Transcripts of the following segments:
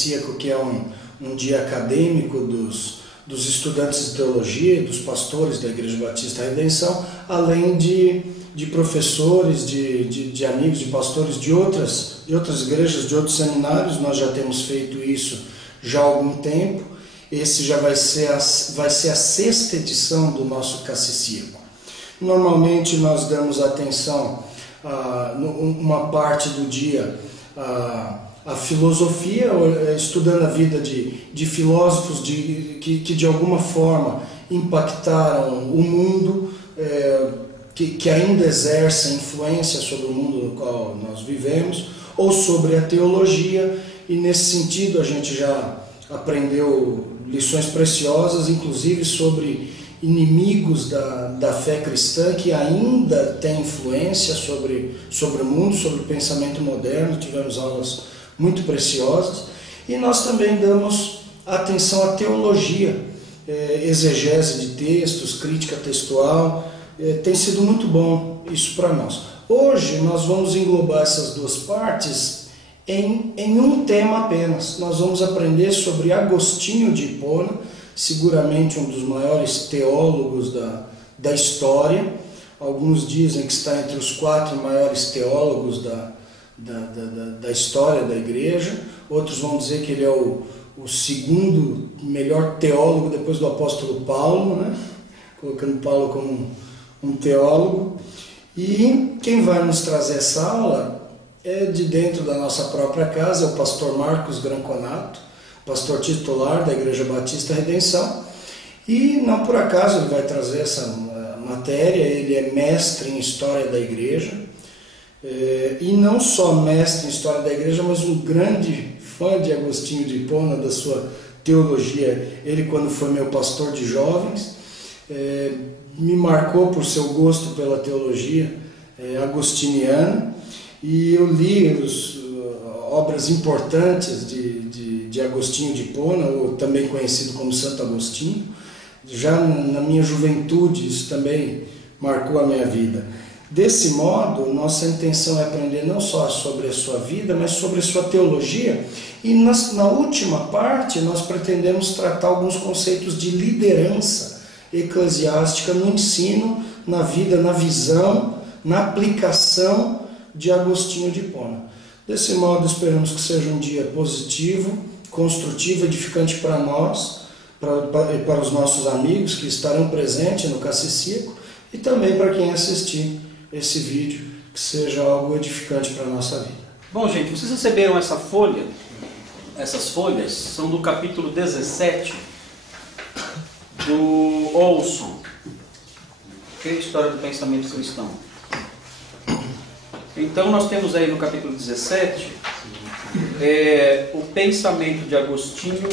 Cacicíaco, que é um dia acadêmico dos estudantes de teologia, dos pastores da Igreja Batista Redenção, além de professores, de amigos, de pastores de outras igrejas, de outros seminários. Nós já temos feito isso já há algum tempo. Esse já vai ser a 6ª edição do nosso Cacicíaco. Normalmente nós damos atenção, uma parte do dia, a filosofia, estudando a vida de filósofos que de alguma forma impactaram o mundo, que ainda exercem influência sobre o mundo no qual nós vivemos, ou sobre a teologia, e nesse sentido a gente já aprendeu lições preciosas, inclusive sobre inimigos da fé cristã que ainda têm influência sobre o mundo, sobre o pensamento moderno. Tivemos aulas muito preciosas, e nós também damos atenção à teologia, exegese de textos, crítica textual. Tem sido muito bom isso para nós. Hoje nós vamos englobar essas duas partes em um tema apenas. Nós vamos aprender sobre Agostinho de Hipona, seguramente um dos maiores teólogos da história. Alguns dizem que está entre os 4 maiores teólogos da história da igreja. Outros vão dizer que ele é o 2º melhor teólogo depois do apóstolo Paulo, né? Colocando Paulo como um teólogo. E quem vai nos trazer essa aula é de dentro da nossa própria casa, é o pastor Marcos Granconato, pastor titular da Igreja Batista Redenção. E não por acaso ele vai trazer essa matéria. Ele é mestre em História da Igreja, e não só mestre em História da Igreja, mas um grande fã de Agostinho de Hipona, da sua teologia. Ele, quando foi meu pastor de jovens, me marcou por seu gosto pela teologia agostiniana, e eu li obras importantes de Agostinho de Hipona, ou também conhecido como Santo Agostinho. Já na minha juventude isso também marcou a minha vida. Desse modo, nossa intenção é aprender não só sobre a sua vida, mas sobre a sua teologia. E na última parte nós pretendemos tratar alguns conceitos de liderança eclesiástica no ensino, na vida, na visão, na aplicação de Agostinho de Hipona. Desse modo, esperamos que seja um dia positivo, construtivo, edificante para nós, para os nossos amigos que estarão presentes no Cacicíaco, e também para quem assistir esse vídeo, que seja algo edificante para a nossa vida. Bom, gente, vocês receberam essa folha? Essas folhas são do capítulo 17 do Olson, que é a História do Pensamento Cristão. Então nós temos aí no capítulo 17 o pensamento de Agostinho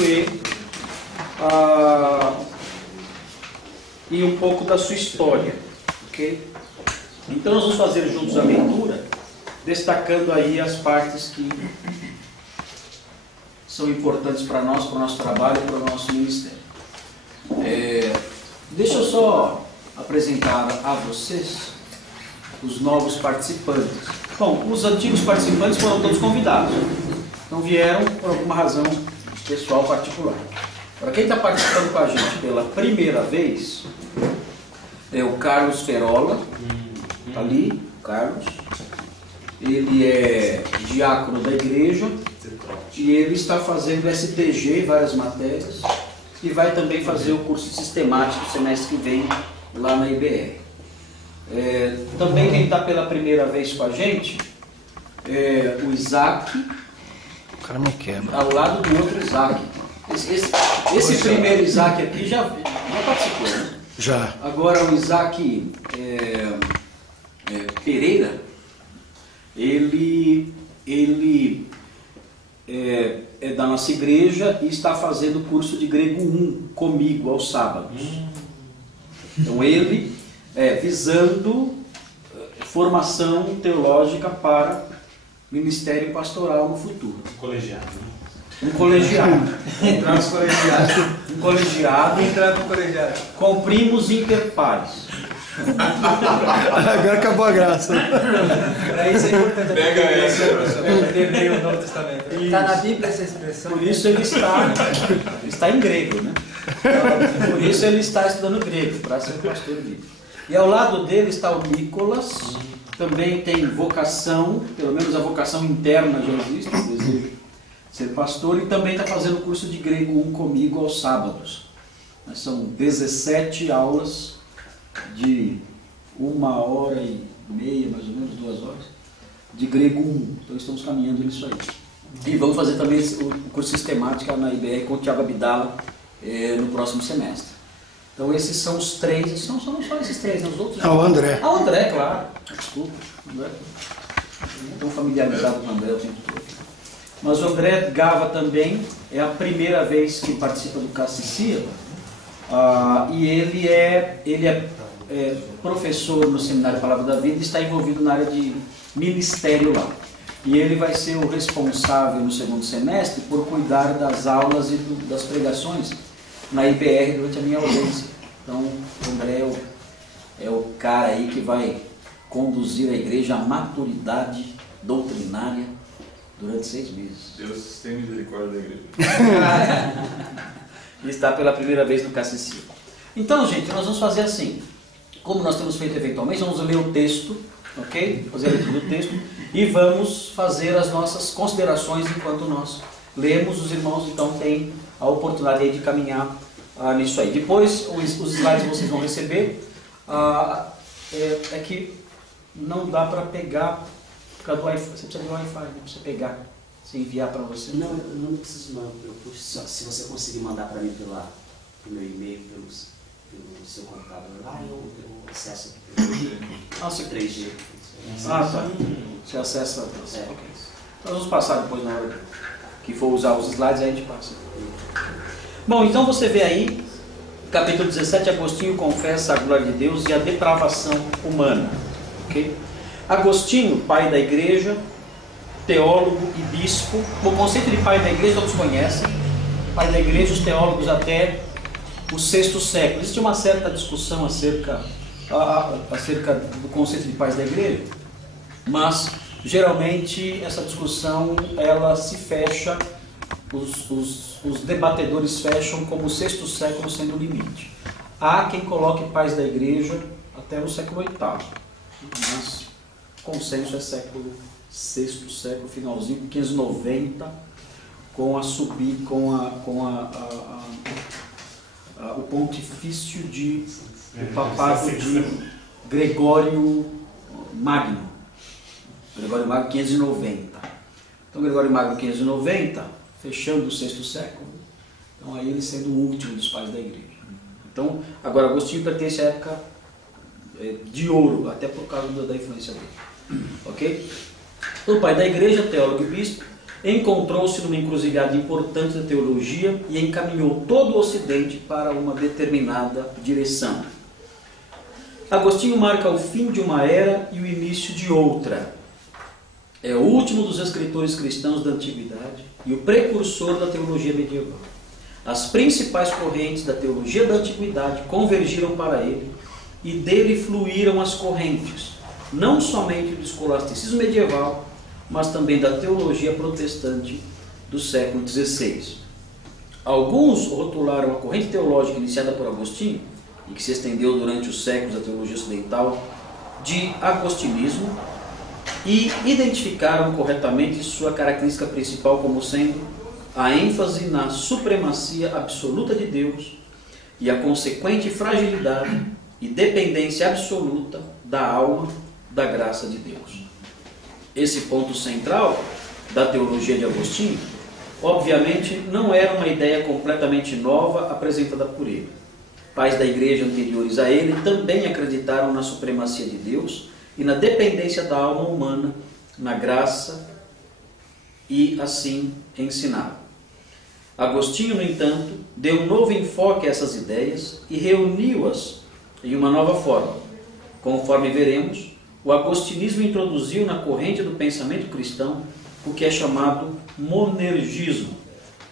e um pouco da sua história, ok? Então nós vamos fazer juntos a leitura, destacando aí as partes que são importantes para nós, para o nosso trabalho, para o nosso ministério. Deixa eu só apresentar a vocês os novos participantes. Bom, os antigos participantes foram todos convidados, não vieram por alguma razão pessoal particular. Para quem está participando com a gente pela primeira vez, é o Carlos Ferola, tá ali, o Carlos. Ele é diácono da igreja e ele está fazendo STG, várias matérias, e vai também fazer o curso sistemático semestre que vem lá na IBR. Também quem está pela primeira vez com a gente é o Isaac, O cara me quebra. ao lado do outro Isaac. Esse primeiro Isaac aqui já participou, né? Já. Agora o Isaac Pereira, ele é da nossa igreja e está fazendo o curso de grego 1 comigo aos sábados. Então ele visando formação teológica para ministério pastoral no futuro. Colegiado, né? Um colegiado. Entrar nos colegiados. Um colegiado. Entrar no colegiado. Com primos inter pares. Agora acabou a graça. Para isso é importante Pega essa, aprender bem o Novo Testamento. Está na Bíblia essa expressão? Por isso ele está em grego, né? Por isso ele está estudando grego, para ser pastor bíblico. E ao lado dele está o Nicolas, também tem vocação, pelo menos a vocação interna já existe, o desejo de ser pastor, e também está fazendo o curso de grego 1 comigo aos sábados. São 17 aulas de 1h30, mais ou menos 2 horas, de grego 1. Então estamos caminhando nisso aí. E vamos fazer também o curso sistemática na IBR com o Thiago Abdala no próximo semestre. Então esses são os 3, não são só esses 3, né? Os outros. O André. O André, claro. Desculpa, André. Estou familiarizado com o André o tempo todo. Mas o André Gava também é a primeira vez que participa do CACCIA. E ele é professor no Seminário Palavra da Vida e está envolvido na área de ministério lá. E ele vai ser o responsável no segundo semestre por cuidar das aulas e das pregações na IBR durante a minha ausência. Então, o André é o cara aí que vai conduzir a igreja à maturidade doutrinária durante 6 meses. Deus tem misericórdia da igreja. E está pela primeira vez no CACCIA. Então, gente, nós vamos fazer assim. Como nós temos feito eventualmente, vamos ler o texto, ok? Fazer a leitura do texto e vamos fazer as nossas considerações enquanto nós lemos. Os irmãos, então, têm a oportunidade aí de caminhar nisso aí. Depois, os slides vocês vão receber. É que não dá para pegar por causa do Wi-Fi. Você precisa de Wi-Fi, né? Você pegar. Se enviar para você? Não, eu não preciso não. Se você conseguir mandar para mim pelo meu e-mail, pelo seu computador lá, eu acesso aqui pelo 3G. Tá. Você acessa. Okay. Então vamos passar depois na hora que for usar os slides, aí a gente passa. Bom, então você vê aí, capítulo 17, Agostinho confessa a glória de Deus e a depravação humana. Okay? Agostinho, pai da igreja, teólogo e bispo. O conceito de pai da igreja todos conhecem. Pai da igreja, os teólogos até o VI século. Existe uma certa discussão acerca do conceito de pais da igreja, mas geralmente essa discussão ela se fecha, os debatedores fecham como o VI século sendo o limite. Há quem coloque pais da igreja até o século VIII, mas o consenso é século VI século, finalzinho, 590, com o pontifício o papado de Gregório Magno. Gregório Magno 590. Então Gregório Magno 590, fechando o VI século. Então aí ele sendo o último dos pais da igreja. Então, agora Agostinho pertence à época de ouro, até por causa da influência dele. Ok? O pai da igreja, teólogo e bispo, encontrou-se numa encruzilhada importante da teologia e encaminhou todo o Ocidente para uma determinada direção. Agostinho marca o fim de uma era e o início de outra. É o último dos escritores cristãos da antiguidade e o precursor da teologia medieval. As principais correntes da teologia da antiguidade convergiram para ele e dele fluíram as correntes, não somente do escolasticismo medieval, mas também da teologia protestante do século XVI. Alguns rotularam a corrente teológica iniciada por Agostinho, e que se estendeu durante os séculos da teologia ocidental, de agostinismo, e identificaram corretamente sua característica principal como sendo a ênfase na supremacia absoluta de Deus e a consequente fragilidade e dependência absoluta da alma da graça de Deus. Esse ponto central da teologia de Agostinho, obviamente, não era uma ideia completamente nova apresentada por ele. Pais da igreja anteriores a ele também acreditaram na supremacia de Deus e na dependência da alma humana, na graça, e assim ensinaram. Agostinho, no entanto, deu um novo enfoque a essas ideias e reuniu-as em uma nova forma. Conforme veremos, o agostinismo introduziu na corrente do pensamento cristão o que é chamado monergismo,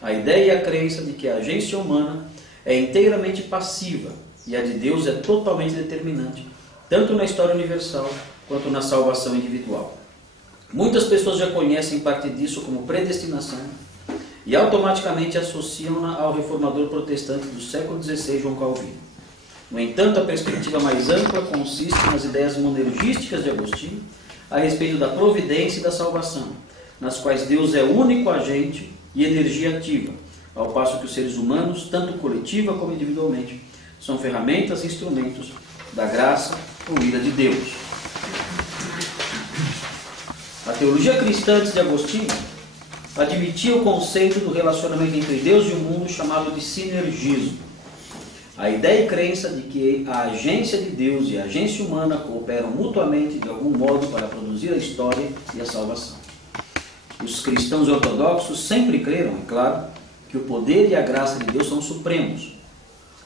a ideia e a crença de que a agência humana é inteiramente passiva e a de Deus é totalmente determinante, tanto na história universal quanto na salvação individual. Muitas pessoas já conhecem parte disso como predestinação e automaticamente associam-na ao reformador protestante do século XVI, João Calvino. No entanto, a perspectiva mais ampla consiste nas ideias monergísticas de Agostinho a respeito da providência e da salvação, nas quais Deus é o único agente e energia ativa, ao passo que os seres humanos, tanto coletiva como individualmente, são ferramentas e instrumentos da graça fluida de Deus. A teologia cristã antes de Agostinho admitia o conceito do relacionamento entre Deus e o mundo chamado de sinergismo. A ideia e crença de que a agência de Deus e a agência humana cooperam mutuamente de algum modo para produzir a história e a salvação. Os cristãos ortodoxos sempre creram, é claro, que o poder e a graça de Deus são supremos,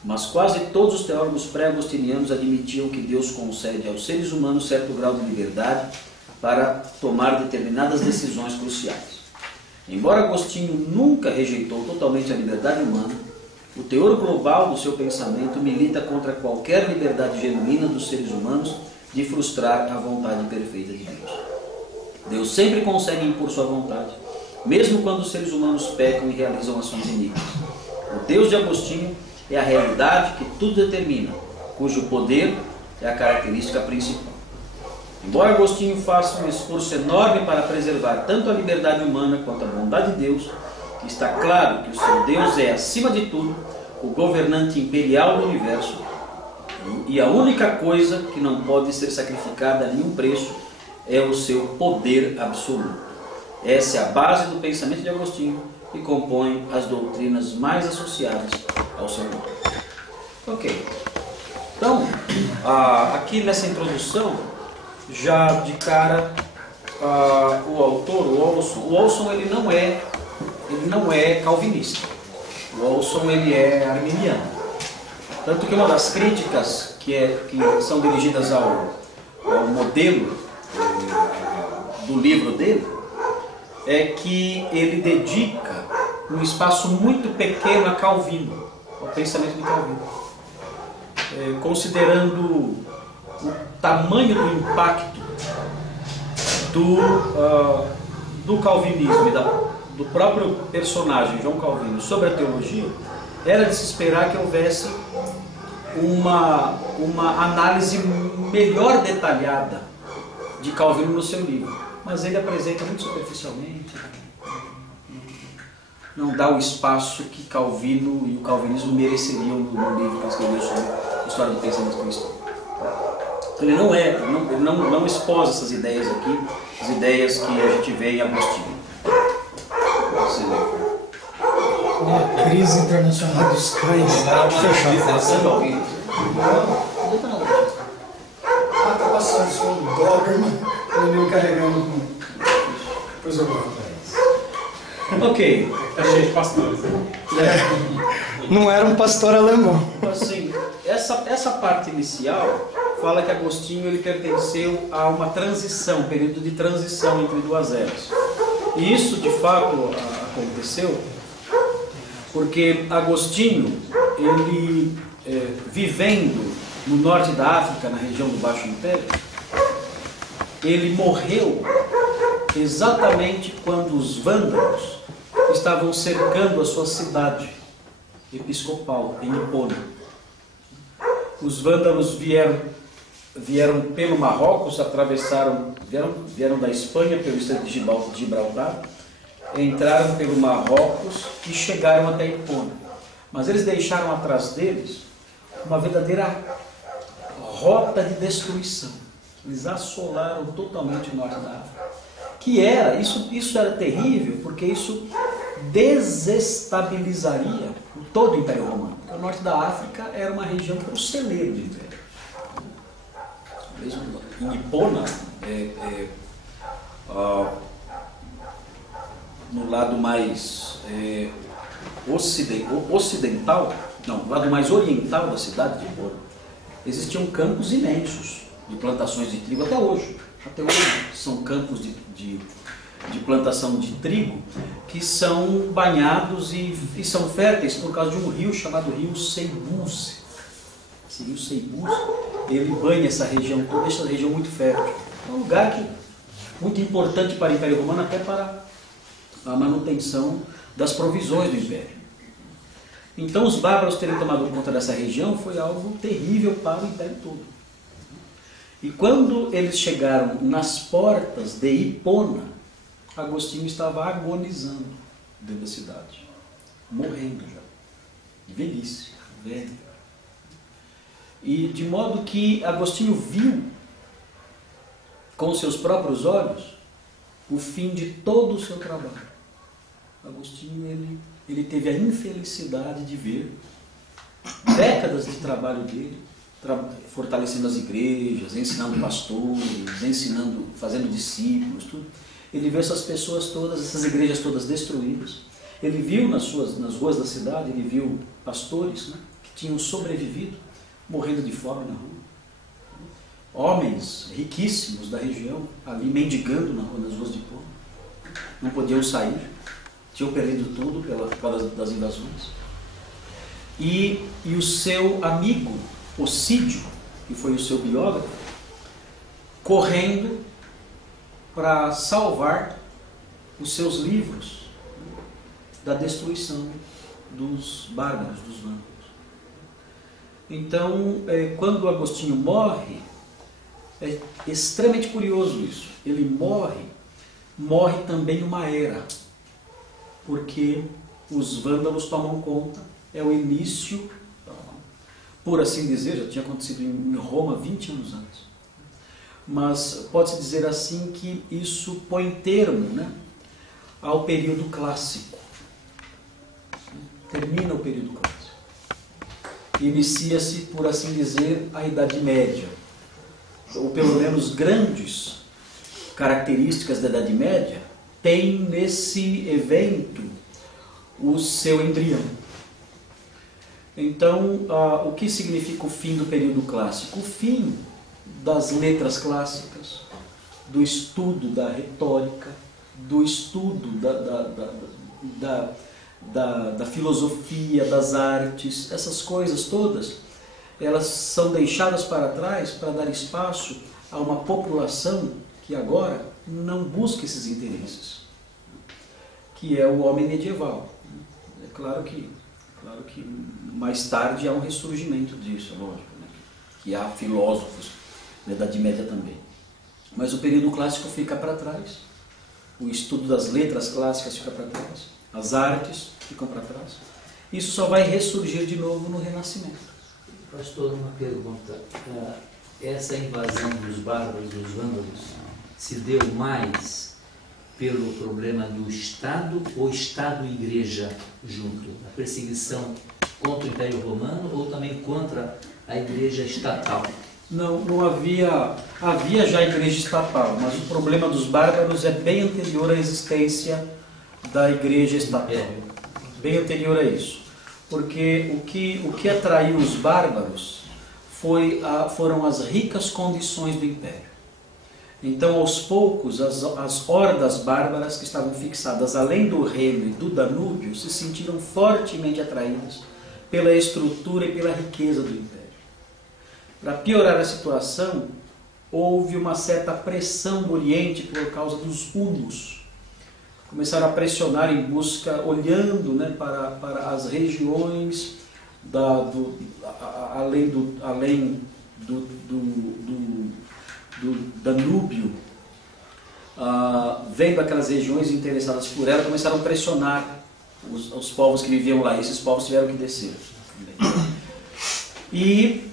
mas quase todos os teólogos pré-agostinianos admitiam que Deus concede aos seres humanos certo grau de liberdade para tomar determinadas decisões cruciais. Embora Agostinho nunca rejeitou totalmente a liberdade humana, o teor global do seu pensamento milita contra qualquer liberdade genuína dos seres humanos de frustrar a vontade perfeita de Deus. Deus sempre consegue impor sua vontade, mesmo quando os seres humanos pecam e realizam ações iníquas. O Deus de Agostinho é a realidade que tudo determina, cujo poder é a característica principal. Embora Agostinho faça um esforço enorme para preservar tanto a liberdade humana quanto a bondade de Deus, está claro que o seu Deus é, acima de tudo, o governante imperial do universo, e a única coisa que não pode ser sacrificada a nenhum preço é o seu poder absoluto. Essa é a base do pensamento de Agostinho e compõe as doutrinas mais associadas ao seu nome. Ok. Então, aqui nessa introdução, já de cara, o autor, o Olson, ele não é calvinista. O Olson, ele é arminiano. Tanto que uma das críticas que são dirigidas ao modelo do livro dele é que ele dedica um espaço muito pequeno a Calvino, ao pensamento de Calvino, considerando o tamanho do impacto do calvinismo e do próprio personagem João Calvino sobre a teologia. Era de se esperar que houvesse uma análise melhor detalhada de Calvino no seu livro, mas ele apresenta muito superficialmente, não dá o espaço que Calvino e o calvinismo mereceriam no livro que ele escreveu sobre a história do pensamento cristão. Ele não expôs essas ideias aqui, as ideias que a gente vê em Agostinho. Uma crise internacional dos cães. Fechado. Tá passando só um Doberman, ele me carregando com. Depois eu volto. Ok. Tá cheio de pastores. Não era um pastor alemão. Assim, essa parte inicial fala que Agostinho ele pertenceu a uma transição, um período de transição entre duas eras. E isso, de fato, aconteceu porque Agostinho, ele vivendo no norte da África, na região do Baixo Império, ele morreu exatamente quando os vândalos estavam cercando a sua cidade episcopal, em Hipona. Os vândalos vieram pelo Marrocos, vieram da Espanha pelo estreito de Gibraltar, entraram pelo Marrocos e chegaram até Hipona. Mas eles deixaram atrás deles uma verdadeira rota de destruição. Eles assolaram totalmente o norte da África. Isso era terrível, porque isso desestabilizaria todo o Império Romano. Porque o norte da África era uma região que era o celeiro do Império. Mesmo em Hipona, no lado mais ocidental, não, no lado mais oriental da cidade de Hipona, existiam campos imensos de plantações de trigo até hoje. Até hoje são campos de plantação de trigo que são banhados e são férteis por causa de um rio chamado Rio Seibuse. seria o Seibus, ele banha essa região toda, deixa essa região muito fértil. É um lugar muito importante para o Império Romano, até para a manutenção das provisões do Império. Então os bárbaros terem tomado conta dessa região foi algo terrível para o Império todo. E quando eles chegaram nas portas de Hipona, Agostinho estava agonizando dentro da cidade, morrendo já, de velhice, velho. E de modo que Agostinho viu com seus próprios olhos o fim de todo o seu trabalho. Agostinho, ele teve a infelicidade de ver décadas de trabalho dele, fortalecendo as igrejas, ensinando pastores, fazendo discípulos, tudo. Ele viu essas pessoas todas, essas igrejas todas destruídas. Ele viu nas ruas da cidade, ele viu pastores, né, que tinham sobrevivido, morrendo de fome na rua. Homens riquíssimos da região, ali mendigando nas ruas de Hipona. Não podiam sair, tinham perdido tudo por causa das invasões. E o seu amigo, Ocídio, que foi o seu biógrafo, correndo para salvar os seus livros da destruição dos bárbaros, dos vândalos. Então, quando Agostinho morre, é extremamente curioso isso. Ele morre também uma era, porque os vândalos tomam conta, é o início, por assim dizer, já tinha acontecido em Roma 20 anos antes. Mas pode-se dizer assim que isso põe termo, né, ao período clássico. Termina o período clássico. Inicia-se, por assim dizer, a Idade Média. Ou pelo menos grandes características da Idade Média tem nesse evento o seu embrião. Então, o que significa o fim do período clássico? O fim das letras clássicas, do estudo da retórica, do estudo da filosofia, das artes, essas coisas todas, elas são deixadas para trás para dar espaço a uma população que agora não busca esses interesses, que é o homem medieval. É claro que mais tarde há um ressurgimento disso, é lógico, né? Que há filósofos da Idade Média também. Mas o período clássico fica para trás, o estudo das letras clássicas fica para trás, as artes ficam para trás. Isso só vai ressurgir de novo no Renascimento. Pastor, uma pergunta. Essa invasão dos bárbaros, dos vândalos, se deu mais pelo problema do Estado ou Estado e Igreja junto? A perseguição contra o Império Romano ou também contra a Igreja Estatal? Não havia já a Igreja Estatal, mas o problema dos bárbaros é bem anterior à existência da Igreja Estatal. Bem anterior a isso. Porque o que atraiu os bárbaros foram as ricas condições do Império. Então, aos poucos, as hordas bárbaras que estavam fixadas além do Reno e do Danúbio se sentiram fortemente atraídas pela estrutura e pela riqueza do Império. Para piorar a situação, houve uma certa pressão do Oriente por causa dos hunos. Começaram a pressionar em busca, olhando, né, para as regiões além do Danúbio, vendo aquelas regiões interessadas por ela, começaram a pressionar os povos que viviam lá. E esses povos tiveram que descer. E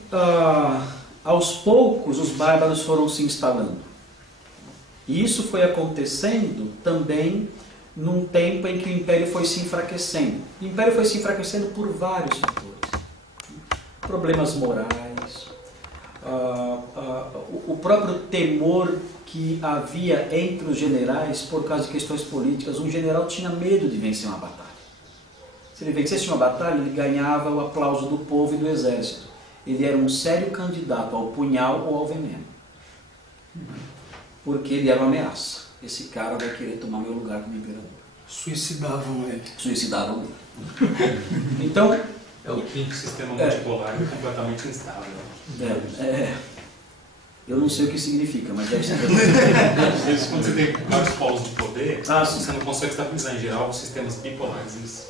aos poucos os bárbaros foram se instalando. E isso foi acontecendo também num tempo em que o Império foi se enfraquecendo. O Império foi se enfraquecendo por vários fatores. Problemas morais, o próprio temor que havia entre os generais por causa de questões políticas. Um general tinha medo de vencer uma batalha. Se ele vencesse uma batalha, ele ganhava o aplauso do povo e do exército. Ele era um sério candidato ao punhal ou ao veneno. Porque ele era uma ameaça. Esse cara vai querer tomar meu lugar como imperador. Suicidavam ele. Suicidavam ele. Então, É o quinto. O sistema multipolar é completamente instável. Eu não sei o que significa, mas deve ser. Às vezes, quando você tem vários polos de poder, Sim. você não consegue estabilizar. Em geral, os sistemas bipolares,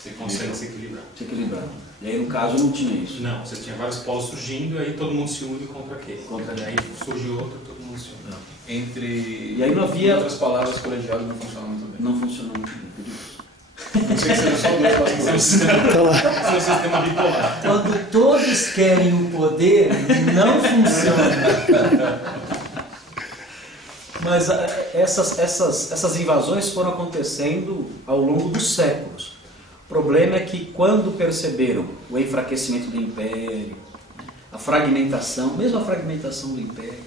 você consegue se equilibrar. Se equilibrar. E aí, no caso, não tinha isso. Não, você tinha vários polos surgindo, e aí todo mundo se une contra aquele. E aí surge outro, todo mundo se une. Entre E aí não havia... outras palavras, colegiados não funciona muito bem. Não funcionou muito bem, por isso. Não sei se seja só dois pastores. Seu sistema bipolar. Quando todos querem o poder, não funciona. Mas essas invasões foram acontecendo ao longo dos séculos. O problema é que quando perceberam o enfraquecimento do império, a fragmentação, mesmo a fragmentação do império,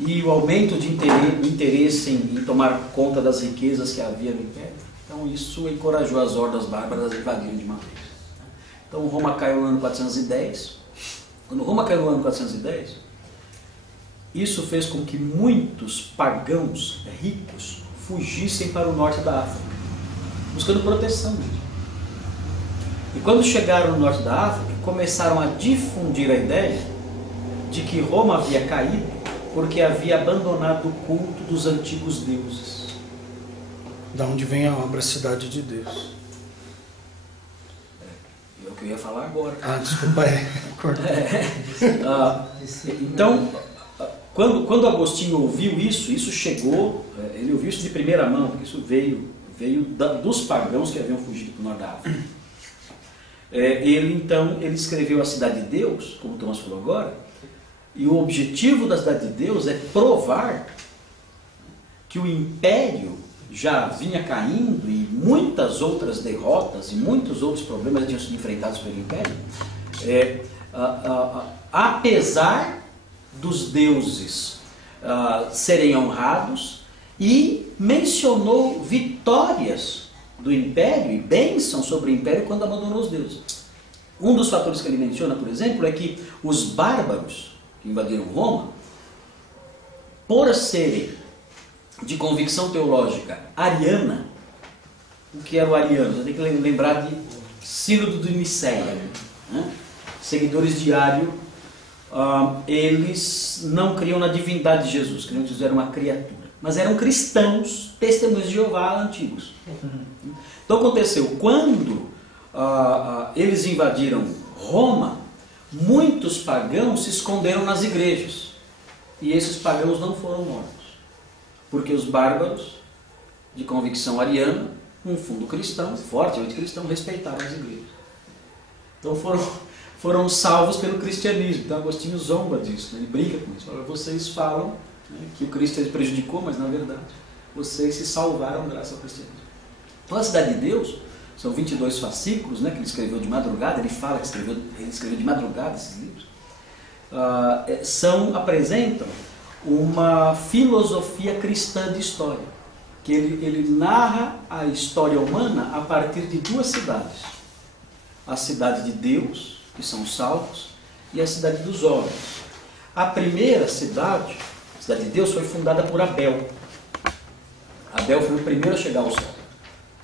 e o aumento de interesse em tomar conta das riquezas que havia no império, então isso encorajou as hordas bárbaras a invadirem de uma vez. Então Roma caiu no ano 410. Quando Roma caiu no ano 410, isso fez com que muitos pagãos ricos fugissem para o norte da África, buscando proteção mesmo. E quando chegaram no norte da África, começaram a difundir a ideia de que Roma havia caído porque havia abandonado o culto dos antigos deuses. Da onde vem a obra Cidade de Deus. É o que eu ia falar agora. Desculpa, Então, quando Agostinho ouviu isso chegou, ele ouviu isso de primeira mão, porque isso veio dos pagãos que haviam fugido para o norte da África. Ele escreveu a Cidade de Deus, como o Thomas falou agora, e o objetivo da Cidade de Deus é provar que o império já vinha caindo e muitas outras derrotas e muitos outros problemas tinham sido enfrentados pelo império, apesar dos deuses serem honrados, e mencionou vitórias do império e bênçãos sobre o império quando abandonou os deuses. Um dos fatores que ele menciona, por exemplo, é que os bárbaros que invadiram Roma, por serem de convicção teológica ariana, o que era o ariano? Você tem que lembrar de Sínodo de Niceia, né? Seguidores de Ario, eles não criam na divindade de Jesus, criam que Jesus era uma criatura, mas eram cristãos, testemunhos de Jeová antigos. Então aconteceu, quando eles invadiram Roma, muitos pagãos se esconderam nas igrejas, e esses pagãos não foram mortos, porque os bárbaros, de convicção ariana, um fundo cristão, fortemente cristão, respeitaram as igrejas. Então foram salvos pelo cristianismo. Então Agostinho zomba disso, né? Ele brinca com isso. Fala, vocês falam, né, que o cristianismo prejudicou, mas na verdade vocês se salvaram graças ao cristianismo. Então a Cidade de Deus, são 22 fascículos, né, que ele escreveu de madrugada. Ele fala que ele escreveu de madrugada esses livros. Apresentam uma filosofia cristã de história, que ele narra a história humana a partir de duas cidades: a cidade de Deus, que são os salvos, e a cidade dos homens. A primeira cidade, a cidade de Deus, foi fundada por Abel. Abel foi o primeiro a chegar ao céu,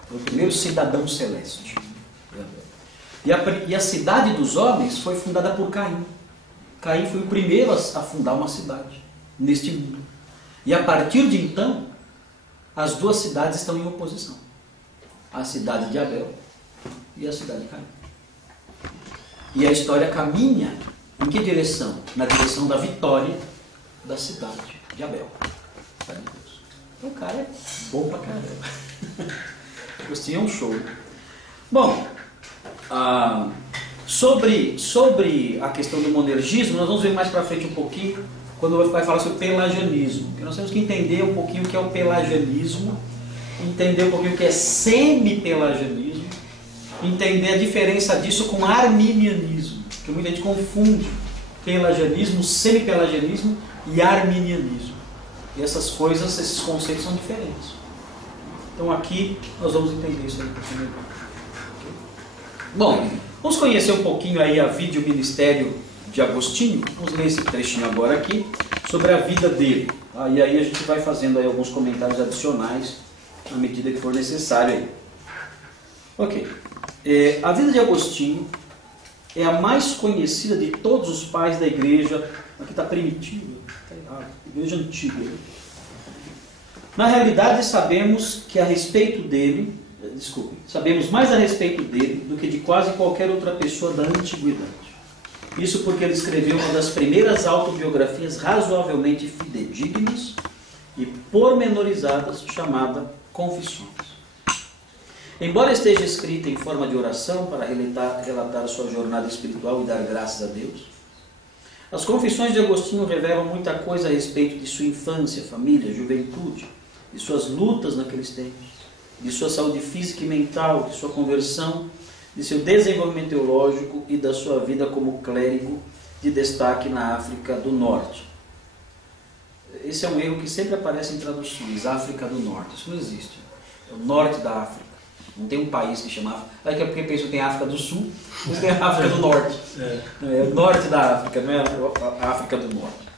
foi o primeiro cidadão celeste. E a cidade dos homens foi fundada por Caim. Caim foi o primeiro a fundar uma cidade neste mundo. E a partir de então, as duas cidades estão em oposição: a cidade de Abel e a cidade de Caim. E a história caminha em que direção? Na direção da vitória da cidade de Abel. Então o cara é bom pra caramba. Agostinho é um show. Bom, sobre a questão do monergismo, nós vamos ver mais pra frente um pouquinho, quando vai falar sobre pelagianismo. Porque nós temos que entender um pouquinho o que é o pelagianismo, entender um pouquinho o que é semi-pelagianismo, entender a diferença disso com arminianismo, porque muita gente confunde pelagianismo, semi-pelagianismo e arminianismo. E essas coisas, esses conceitos são diferentes. Então aqui nós vamos entender isso aí um pouquinho melhor. Okay? Bom, vamos conhecer um pouquinho aí a vida e o ministério de Agostinho. Vamos ler esse trechinho agora aqui sobre a vida dele. Tá? E aí a gente vai fazendo aí alguns comentários adicionais à medida que for necessário aí. Ok. A vida de Agostinho é a mais conhecida de todos os pais da igreja. Aqui está primitiva, está errado, igreja antiga. Na realidade, sabemos mais a respeito dele do que de quase qualquer outra pessoa da antiguidade. Isso porque ele escreveu uma das primeiras autobiografias razoavelmente fidedignas e pormenorizadas, chamada Confissões. Embora esteja escrita em forma de oração para relatar sua jornada espiritual e dar graças a Deus, as Confissões de Agostinho revelam muita coisa a respeito de sua infância, família, juventude, de suas lutas naqueles tempos, de sua saúde física e mental, de sua conversão, de seu desenvolvimento teológico e da sua vida como clérigo de destaque na África do Norte. Esse é um erro que sempre aparece em traduções, África do Norte. Isso não existe. É o norte da África. Não tem um país que chama África. Aí é porque pensa que tem África do Sul, mas tem a África do Norte. É o norte da África, não é a África do Norte.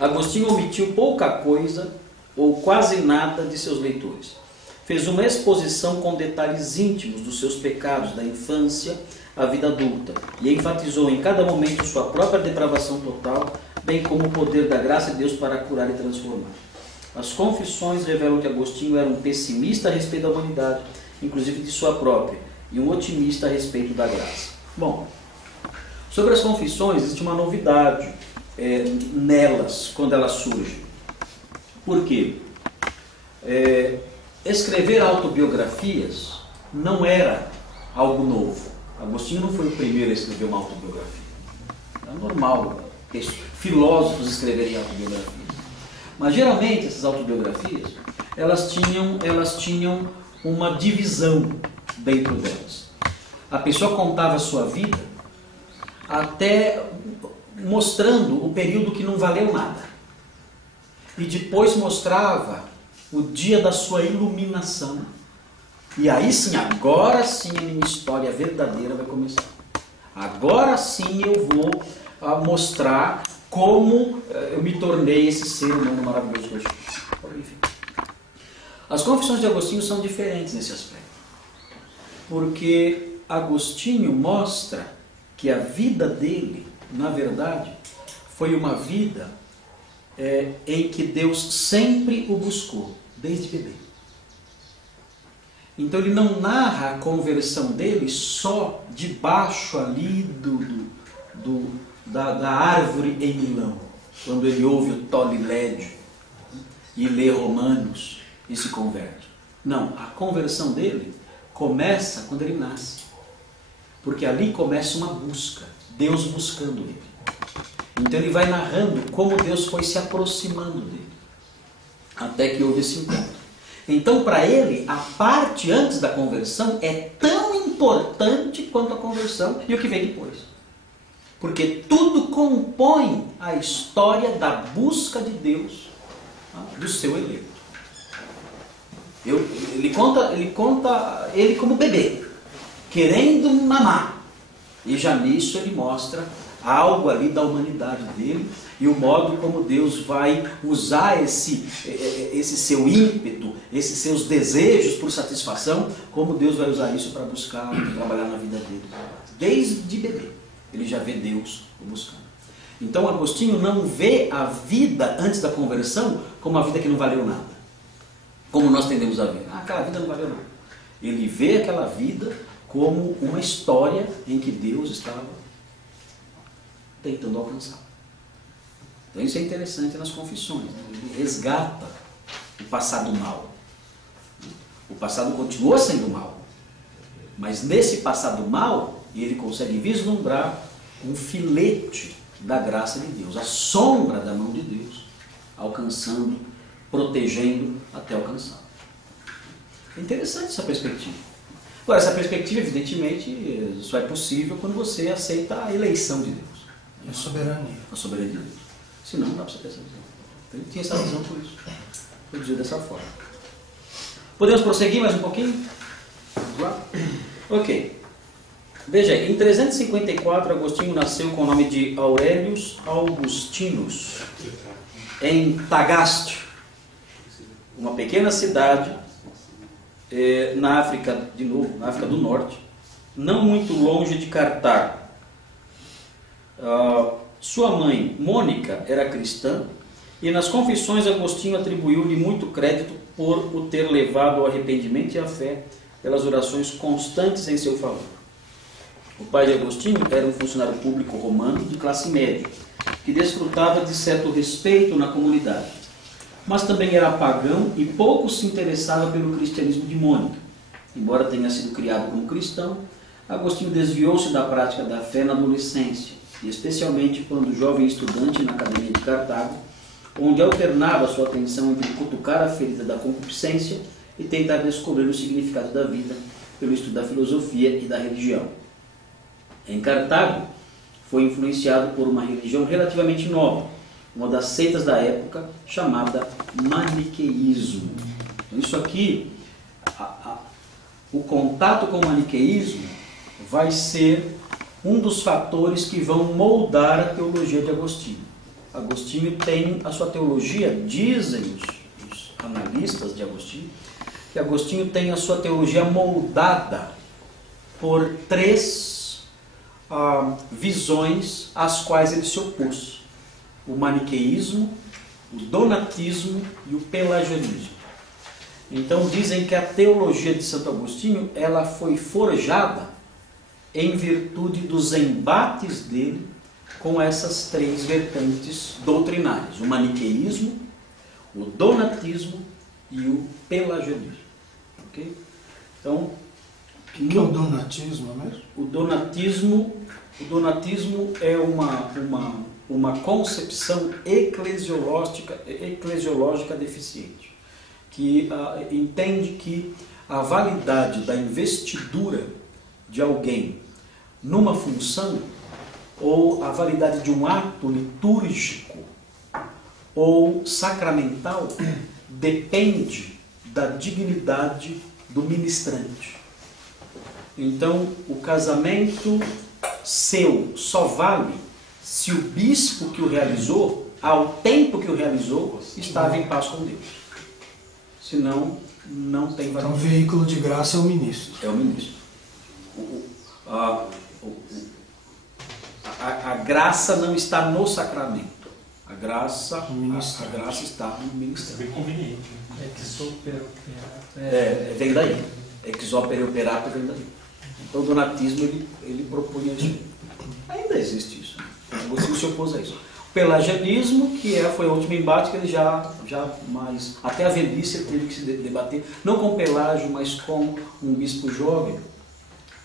Agostinho omitiu pouca coisa ou quase nada de seus leitores. Fez uma exposição com detalhes íntimos dos seus pecados, da infância à vida adulta, e enfatizou em cada momento sua própria depravação total, bem como o poder da graça de Deus para curar e transformar. As Confissões revelam que Agostinho era um pessimista a respeito da humanidade, inclusive de sua própria, e um otimista a respeito da graça. Bom, sobre as Confissões existe uma novidade nelas, quando elas surgem. Por quê? Escrever autobiografias não era algo novo. Agostinho não foi o primeiro a escrever uma autobiografia. É normal filósofos escreverem autobiografias. Mas geralmente essas autobiografias, elas tinham uma divisão dentro delas. A pessoa contava a sua vida até mostrando o período que não valeu nada. E depois mostrava o dia da sua iluminação. E aí sim, agora sim a minha história verdadeira vai começar. Agora sim eu vou mostrar como eu me tornei esse ser humano maravilhoso que eu sou. Enfim. As Confissões de Agostinho são diferentes nesse aspecto. Porque Agostinho mostra que a vida dele, na verdade, foi uma vida em que Deus sempre o buscou, desde bebê. Então ele não narra a conversão dele só debaixo ali da árvore em Milão, quando ele ouve o Tolilédio e lê Romanos e se converte. Não, a conversão dele começa quando ele nasce, porque ali começa uma busca, Deus buscando ele. Então ele vai narrando como Deus foi se aproximando dele, até que houve esse encontro. Então para ele, a parte antes da conversão é tão importante quanto a conversão e o que vem depois. Porque tudo compõe a história da busca de Deus, do seu eleito. Ele conta ele como bebê, querendo mamar. E já nisso ele mostra algo ali da humanidade dele e o modo como Deus vai usar esse seu ímpeto, esses seus desejos por satisfação, como Deus vai usar isso para buscar, trabalhar na vida dele. Desde bebê, ele já vê Deus o buscando. Então Agostinho não vê a vida antes da conversão como uma vida que não valeu nada, como nós tendemos a ver. Aquela vida não valeu nada. Ele vê aquela vida como uma história em que Deus estava tentando alcançar. Então isso é interessante nas Confissões. Ele resgata o passado mal. O passado continua sendo mal. Mas nesse passado mal, ele consegue vislumbrar um filete da graça de Deus, a sombra da mão de Deus, alcançando, protegendo até alcançar. É interessante essa perspectiva. Agora, essa perspectiva, evidentemente, só é possível quando você aceita a eleição de Deus. A soberania. A soberania de Deus. Senão não dá para você ter essa visão. Então ele tinha essa visão por isso. Produzido dessa forma. Podemos prosseguir mais um pouquinho? Vamos lá? Ok. Veja aí, em 354 Agostinho nasceu com o nome de Aurelius Augustinus, em Tagaste, uma pequena cidade na África, de novo, na África do Norte, não muito longe de Cartago. Sua mãe, Mônica, era cristã, e nas Confissões Agostinho atribuiu-lhe muito crédito por o ter levado ao arrependimento e à fé pelas orações constantes em seu favor. O pai de Agostinho era um funcionário público romano de classe média, que desfrutava de certo respeito na comunidade, mas também era pagão e pouco se interessava pelo cristianismo de Mônica. Embora tenha sido criado como cristão, Agostinho desviou-se da prática da fé na adolescência, e especialmente quando jovem estudante na Academia de Cartago, onde alternava sua atenção entre cutucar a ferida da concupiscência e tentar descobrir o significado da vida pelo estudo da filosofia e da religião. Em Cartago, foi influenciado por uma religião relativamente nova, uma das seitas da época, chamada maniqueísmo. Isso aqui, o contato com o maniqueísmo vai ser um dos fatores que vão moldar a teologia de Agostinho. Agostinho tem a sua teologia, dizem os analistas de Agostinho, que Agostinho tem a sua teologia moldada por três visões às quais ele se opôs: o maniqueísmo, o donatismo e o pelagianismo. Então dizem que a teologia de Santo Agostinho ela foi forjada em virtude dos embates dele com essas três vertentes doutrinárias: o maniqueísmo, o donatismo e o pelagianismo. Okay? Então, o que é o donatismo mesmo? O donatismo é uma concepção eclesiológica deficiente, que entende que a validade da investidura de alguém numa função, ou a validade de um ato litúrgico ou sacramental, depende da dignidade do ministrante. Então, o casamento seu só vale se o bispo que o realizou, ao tempo que o realizou, estava em paz com Deus. Senão, não tem validade. Então, o veículo de graça é o ministro. É o ministro. A graça não está no sacramento. A graça está no ministério. Bem conveniente. Vem daí. Ex opere operato vem daí. Então o donatismo ele propunha isso. Ainda existe isso. Agostinho se opôs a isso. O pelagianismo, que foi o último embate que ele já mais... Até a velhice ele teve que se debater, não com Pelágio, mas com um bispo jovem,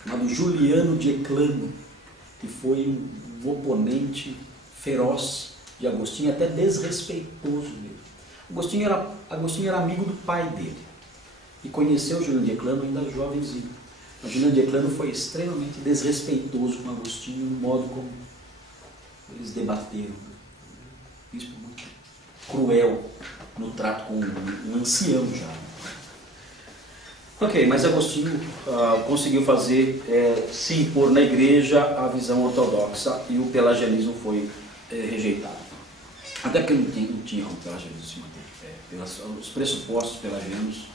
chamado Juliano de Eclano, que foi um oponente feroz de Agostinho, até desrespeitoso dele. Agostinho era amigo do pai dele e conheceu Juliano de Eclano ainda jovenzinho. Mas Juliano de Eclano foi extremamente desrespeitoso com Agostinho no modo como eles debateram. Um bispo muito cruel no trato com um ancião já. Ok, mas Agostinho conseguiu fazer, se impor na igreja a visão ortodoxa, e o pelagianismo foi rejeitado. Até porque não tinha como o pelagianismo se manter. Os pressupostos pelagianos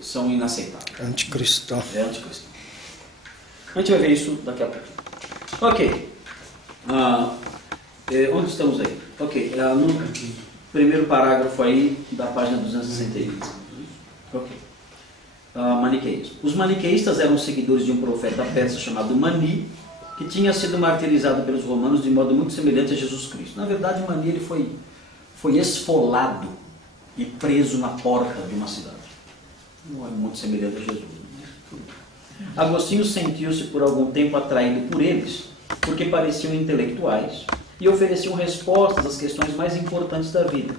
são inaceitáveis. Anticristão. É anticristão. A gente vai ver isso daqui a pouco. Ok. Onde estamos aí? Ok, no primeiro parágrafo aí da página 261. Ok. Maniqueísmo. Os maniqueístas eram seguidores de um profeta persa chamado Mani, que tinha sido martirizado pelos romanos de modo muito semelhante a Jesus Cristo. Na verdade, Mani ele foi esfolado e preso na porta de uma cidade. Não é muito semelhante a Jesus. Agostinho sentiu-se por algum tempo atraído por eles, porque pareciam intelectuais e ofereciam respostas às questões mais importantes da vida.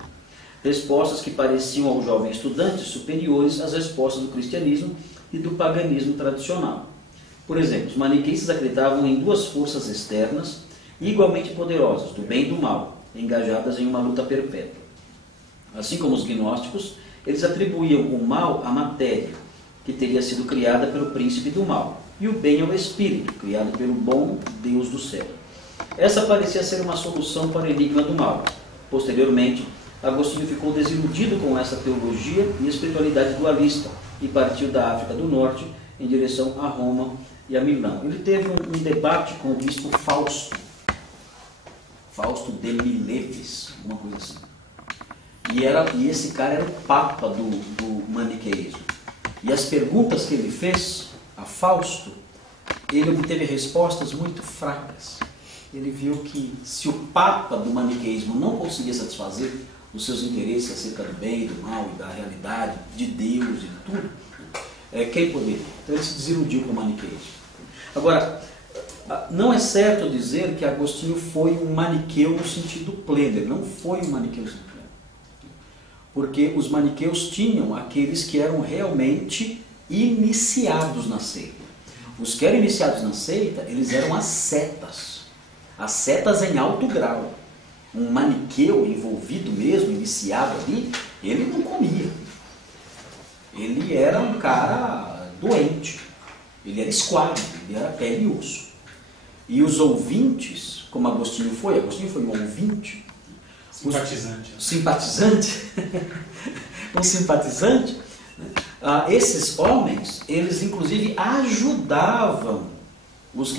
Respostas que pareciam ao jovem estudante superiores às respostas do cristianismo e do paganismo tradicional. Por exemplo, os maniqueístas acreditavam em duas forças externas igualmente poderosas, do bem e do mal, engajadas em uma luta perpétua. Assim como os gnósticos, eles atribuíam o mal à matéria, que teria sido criada pelo príncipe do mal, e o bem ao espírito, criado pelo bom Deus do céu. Essa parecia ser uma solução para o enigma do mal. Posteriormente, Agostinho ficou desiludido com essa teologia e espiritualidade dualista e partiu da África do Norte em direção a Roma e a Milão. Ele teve um debate com o bispo Fausto de Mileves, uma coisa assim. E esse cara era o papa do maniqueísmo. E as perguntas que ele fez a Fausto, ele obteve respostas muito fracas. Ele viu que se o papa do maniqueísmo não conseguia satisfazer os seus interesses acerca do bem e do mal e da realidade, de Deus e de tudo, quem poderia? Então ele se desiludiu com o maniqueísmo. Agora, não é certo dizer que Agostinho foi um maniqueu no sentido pleno. Ele não foi um maniqueu no sentido pleno. Porque os maniqueus tinham aqueles que eram realmente iniciados na seita. Os que eram iniciados na seita, eles eram ascetas. Ascetas em alto grau. Um maniqueu envolvido mesmo, iniciado ali, ele não comia. Ele era um cara doente. Ele era esquálido, ele era pele e osso. E os ouvintes, como Agostinho foi um ouvinte. Simpatizante. Simpatizante. Um simpatizante. Esses homens, eles inclusive ajudavam os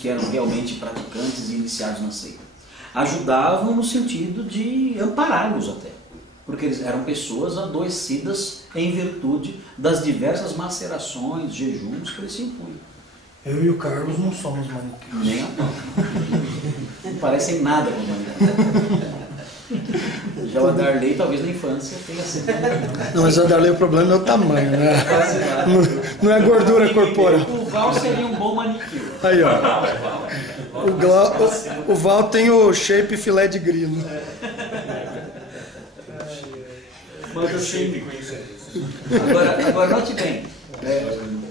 que eram realmente praticantes e iniciados na seita. Ajudavam no sentido de ampará-los até. Porque eles eram pessoas adoecidas em virtude das diversas macerações, jejuns que eles se impunham. Eu e o Carlos não somos maniqueus. Nem a pau. Não parecem nada com maniqueus. Já o Adarley, talvez na infância, tenha sido. Não, mas o Adarley, o problema é o tamanho, né? Não é gordura corporal. O Val seria um bom maniqueu. Aí, ó. O Val tem o shape filé de grilo. Mas assim, agora note bem,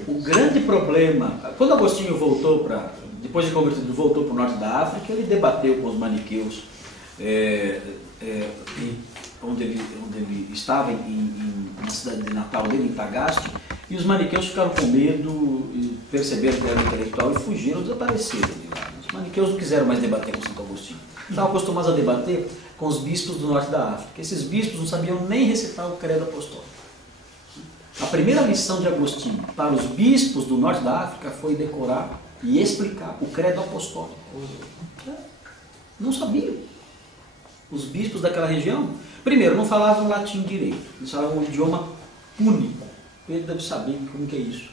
o grande problema, quando Agostinho voltou depois de convertido, voltou para o norte da África, ele debateu com os maniqueus, onde ele estava, na cidade de natal dele, em Tagaste, e os maniqueus ficaram com medo, e perceberam que era intelectual e fugiram, desapareceram de lá. Os maniqueus não quiseram mais debater com Santo Agostinho. Estavam acostumados a debater com os bispos do norte da África. Esses bispos não sabiam nem recitar o credo apostólico. A primeira lição de Agostinho para os bispos do norte da África foi decorar e explicar o credo apostólico. Não sabiam. Os bispos daquela região, primeiro, não falavam latim direito. Eles falavam um idioma púnico. Ele deve saber como que é isso.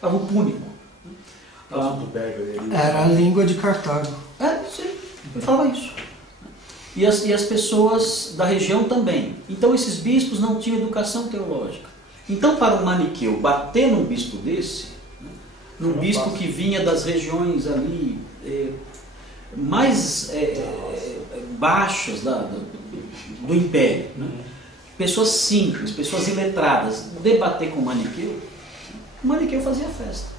Falavam púnico. Era a língua de Cartago. Sim, ele falava isso. E as pessoas da região também. Então esses bispos não tinham educação teológica. Então para um maniqueu bater num bispo desse, num bispo que vinha das regiões ali mais baixas do império, pessoas simples, pessoas iletradas, debater com o maniqueu fazia festa.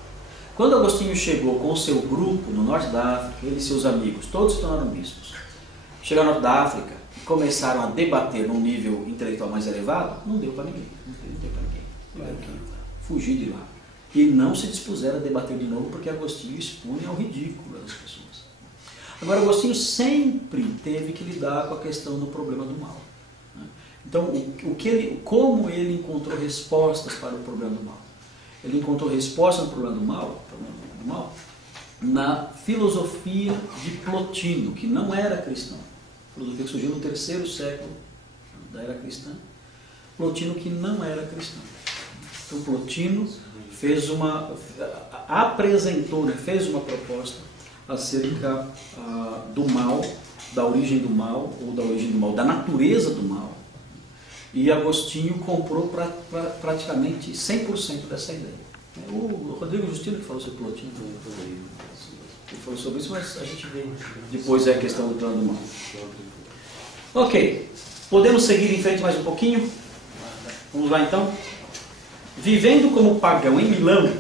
Quando Agostinho chegou com o seu grupo no norte da África, ele e seus amigos, todos se tornaram bispos, chegaram no norte da África e começaram a debater num nível intelectual mais elevado, não deu para ninguém. Tiveram que fugir de lá. E não se dispuseram a debater de novo, porque Agostinho expunha ao ridículo das pessoas. Agora, Agostinho sempre teve que lidar com a questão do problema do mal. Então, como ele encontrou respostas para o problema do mal? Ele encontrou resposta no problema do mal na filosofia de Plotino, que não era cristão. Filosofia que surgiu no 3º século da era cristã. Plotino que não era cristão. Então Plotino fez apresentou, fez uma proposta acerca do mal, da origem do mal, da natureza do mal. E Agostinho comprou praticamente 100% dessa ideia. O Rodrigo Justino que falou sobre Plotino, ele falou sobre isso, mas a gente vê depois a questão do plano do mal. Ok, podemos seguir em frente mais um pouquinho? Vamos lá então. Vivendo como pagão em Milão,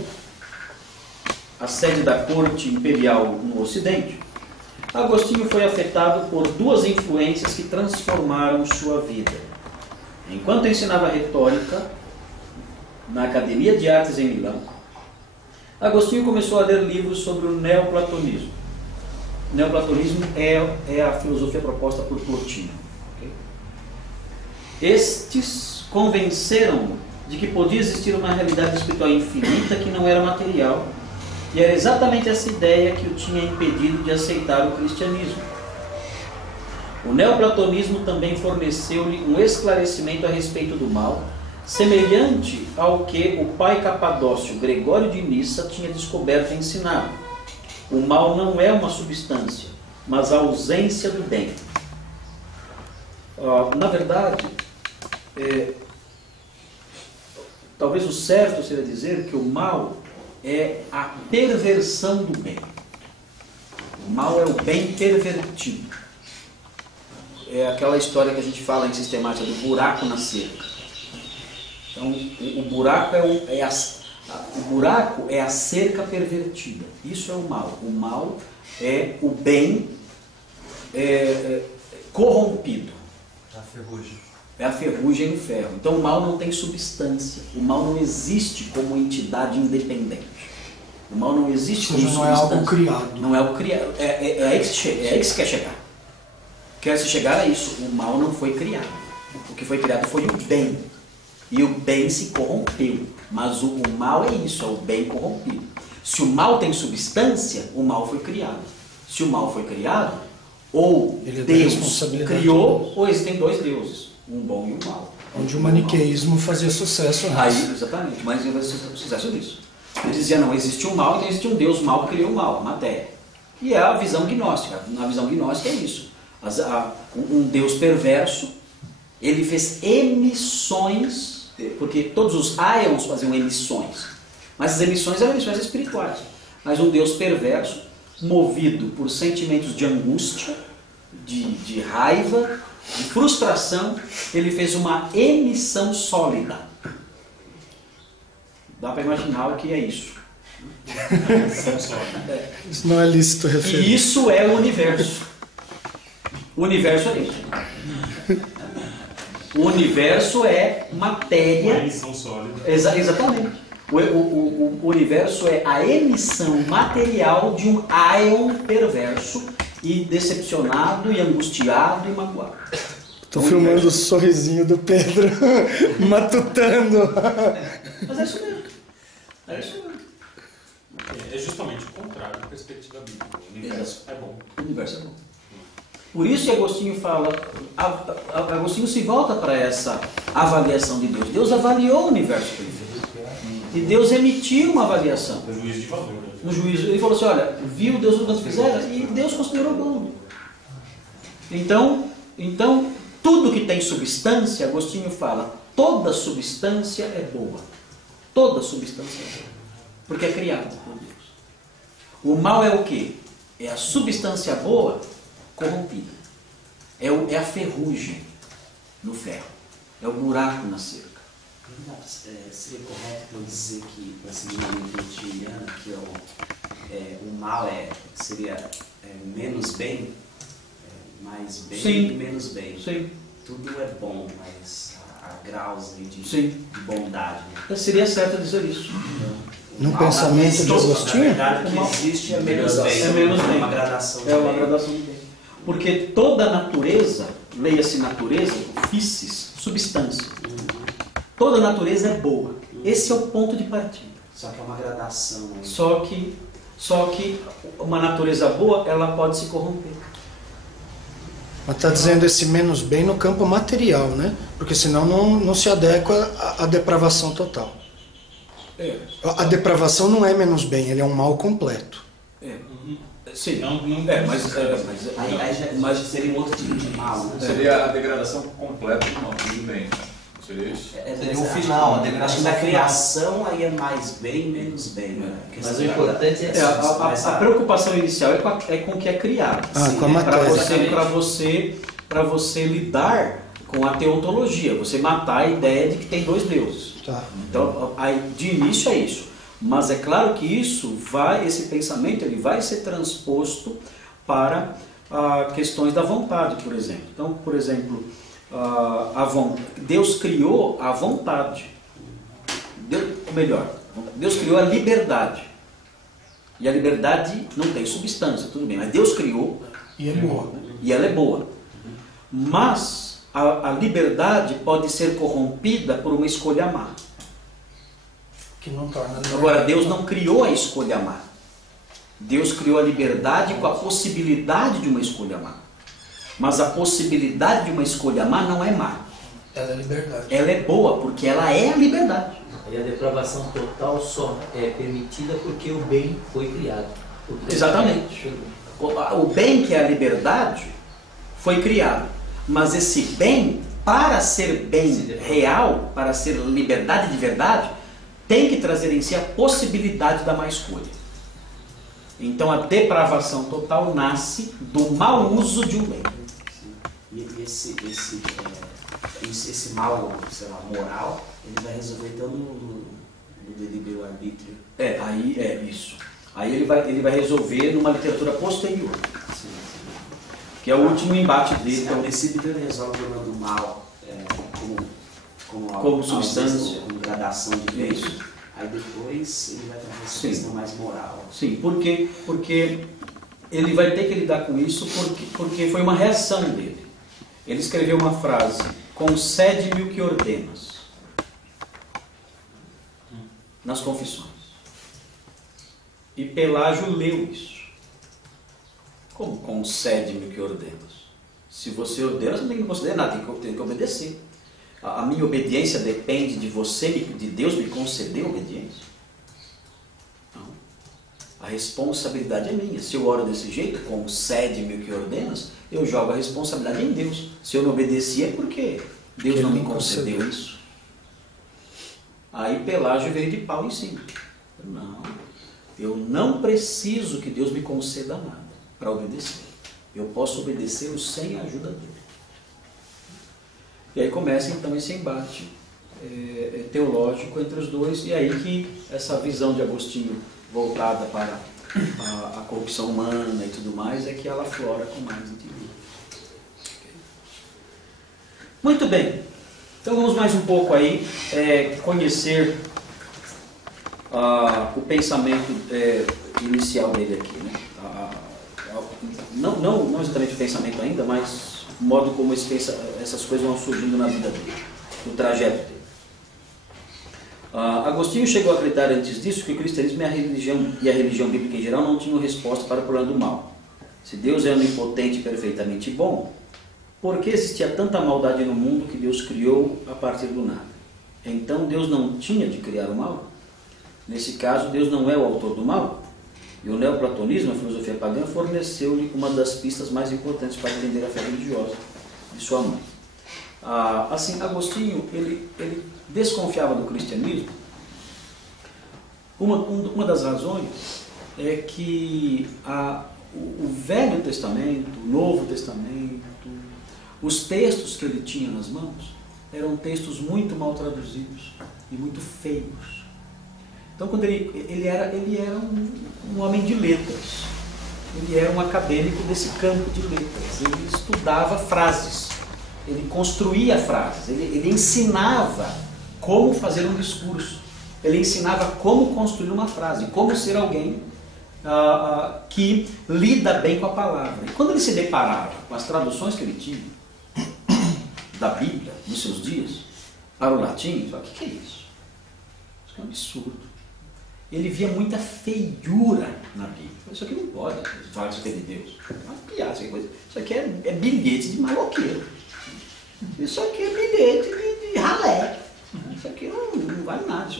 a sede da corte imperial no Ocidente, Agostinho foi afetado por duas influências que transformaram sua vida. Enquanto ensinava retórica na Academia de Artes em Milão, Agostinho começou a ler livros sobre o neoplatonismo. O neoplatonismo é a filosofia proposta por Plotino. Okay? Estes convenceram de que podia existir uma realidade espiritual infinita que não era material, e era exatamente essa ideia que o tinha impedido de aceitar o cristianismo. O neoplatonismo também forneceu-lhe um esclarecimento a respeito do mal, semelhante ao que o pai capadócio Gregório de Nissa tinha descoberto e ensinado. O mal não é uma substância, mas a ausência do bem. Na verdade, talvez o certo seria dizer que o mal é a perversão do bem. O mal é o bem pervertido. É aquela história que a gente fala em sistemática do buraco na cerca. Então, o buraco o buraco é a cerca pervertida. Isso é o mal. O mal é o bem corrompido. A ferrugem. É a ferrugem no ferro. Então o mal não tem substância. O mal não existe como entidade independente. O mal não existe como substância. Não é algo criado. Não é algo criado. É aí que se quer chegar. Quer-se chegar a isso. O mal não foi criado. O que foi criado foi o bem. E o bem se corrompeu. Mas o mal é isso, é o bem corrompido. Se o mal tem substância, o mal foi criado. Se o mal foi criado, ou Deus criou, ou existem dois deuses, um bom e um mau. Onde o maniqueísmo fazia sucesso. Aí, exatamente, mas fazia sucesso disso. Ele dizia, não, existe um mal, então existe um Deus mau que criou o mal, a matéria. E é a visão gnóstica. Na visão gnóstica é isso. Um Deus perverso, ele fez emissões, porque todos os aions faziam emissões, mas as emissões eram emissões espirituais. Mas um Deus perverso, movido por sentimentos de angústia, de raiva, de frustração, ele fez uma emissão sólida. Dá para imaginar o que é isso. Isso não é lícito referir. E isso é o universo. O universo é isso. O universo é matéria. Uma emissão sólida. Exatamente. O universo é a emissão material de um aion perverso e decepcionado e angustiado e magoado. Estou filmando o sorrisinho do Pedro, matutando. Mas é isso mesmo. É isso mesmo. É justamente o contrário da perspectiva bíblica. O universo é bom. O universo é bom. Por isso que Agostinho fala, Agostinho se volta para essa avaliação de Deus. Deus avaliou o universo que ele fez. E Deus emitiu uma avaliação. No juízo de valor. Né? No juízo. Ele falou assim, olha, viu Deus o que fizeram? E Deus considerou bom. Então, tudo que tem substância, Agostinho fala, toda substância é boa. Toda substância é boa. Porque é criada por Deus. O mal é o quê? É a substância boa corrompida. É a ferrugem no ferro. É o buraco na cerca. Seria correto eu dizer que, para seguir uma linha kantiana, que o mal seria menos bem, mais bem Sim. e menos bem. Sim. Tudo é bom, mas há graus de bondade. Né? Seria certo dizer isso. No pensamento de Agostinho? Na verdade, o que existe é menos bem. É menos bem. Uma gradação de É uma bem. gradação de bem. Porque toda natureza, leia-se natureza, physis, substância. Toda natureza é boa. Esse é o ponto de partida. Só que é uma gradação. Né? Só que uma natureza boa, ela pode se corromper. Mas está dizendo esse menos bem no campo material, né? Porque senão não se adequa à depravação total. A depravação não é menos bem, ele é um mal completo. Sim. Mas seria um outro tipo de mal. Né? Seria a degradação completa do mal, tudo bem. Seria isso? Seria o final, a degradação Acho que na final. criação aí é mais bem e menos bem. Né? Mas o importante é a preocupação inicial é com o que é criado. Com a matéria. Para você lidar com a teontologia, você matar a ideia de que tem dois deuses. Tá. Então, de início é isso. Mas é claro que esse pensamento ele vai ser transposto para questões da vontade, por exemplo. Então, por exemplo, Deus criou a vontade. Deus criou a liberdade. E a liberdade não tem substância, tudo bem, mas Deus criou. E é boa. E ela é boa. Mas a liberdade pode ser corrompida por uma escolha má. Que não torna Agora, Deus não criou a escolha má. Deus criou a liberdade com a possibilidade de uma escolha má. Mas a possibilidade de uma escolha má não é má. Ela é liberdade. Ela é boa, porque ela é a liberdade. E a depravação total só é permitida porque o bem foi criado. Exatamente. O bem, que é a liberdade, foi criado. Mas esse bem, para ser bem real, para ser liberdade de verdade, tem que trazer em si a possibilidade da má escolha. Então a depravação total nasce do mau uso de um bem. E esse mal, sei lá, moral, ele vai resolver tanto no livre-arbítrio. Aí é isso. Aí ele vai resolver numa literatura posterior. Sim. Que é o último embate dele. A princípio ele resolve o problema do mal como substância, como gradação de bem. Isso. Aí depois ele vai trazer essa questão mais moral. Sim, porque ele vai ter que lidar com isso porque foi uma reação dele. Ele escreveu uma frase: concede-me o que ordenas, nas Confissões. E Pelágio leu isso. Como concede-me o que ordenas? Se você ordena, você não tem que conceder nada, tem que obedecer. A minha obediência depende de você, de Deus me conceder obediência? Não. A responsabilidade é minha. Se eu oro desse jeito, concede-me o que ordenas, eu jogo a responsabilidade em Deus. Se eu não obedeci é porque Deus não me concedeu isso. Aí Pelágio veio de pau em cima. Não, eu não preciso que Deus me conceda nada para obedecer. Eu posso obedecê-lo sem a ajuda dele. E aí começa então esse embate teológico entre os dois, e aí que essa visão de Agostinho voltada para a corrupção humana e tudo mais é que ela aflora com mais intimidade. Muito bem, então vamos mais um pouco aí conhecer o pensamento inicial dele aqui, né? Não exatamente o pensamento ainda, mas o modo como essas coisas vão surgindo na vida dele, no trajeto dele. Agostinho chegou a acreditar antes disso que o cristianismo e a religião bíblica em geral não tinham resposta para o problema do mal. Se Deus é onipotente e perfeitamente bom, por que existia tanta maldade no mundo que Deus criou a partir do nada? Então Deus não tinha de criar o mal? Nesse caso, Deus não é o autor do mal? E o neoplatonismo, a filosofia pagã, forneceu-lhe uma das pistas mais importantes para entender a fé religiosa de sua mãe. Assim, Agostinho, ele desconfiava do cristianismo. Uma das razões é que o Velho Testamento, o Novo Testamento, os textos que ele tinha nas mãos eram textos muito mal traduzidos e muito feios. Então, quando ele era um homem de letras, ele era um acadêmico desse campo de letras, ele estudava frases, ele construía frases, ele ensinava como fazer um discurso, ele ensinava como construir uma frase, como ser alguém que lida bem com a palavra. E quando ele se deparava com as traduções que ele tinha da Bíblia, nos seus dias, para o latim, ele falava: o que é isso? Isso é um absurdo. Ele via muita feiura na Bíblia. Isso aqui não pode falar que isso aqui é de Deus. É uma piada, isso aqui é bilhete de maloqueiro. Isso aqui é bilhete de ralé. Isso aqui não vale nada.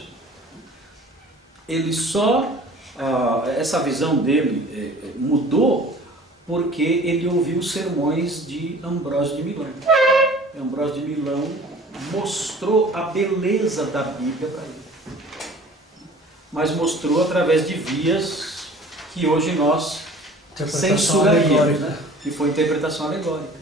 Ele essa visão dele mudou porque ele ouviu os sermões de Ambrósio de Milão. Ambrósio de Milão mostrou a beleza da Bíblia para ele. Mas mostrou através de vias que hoje nós censuraríamos, né? Que foi interpretação alegórica.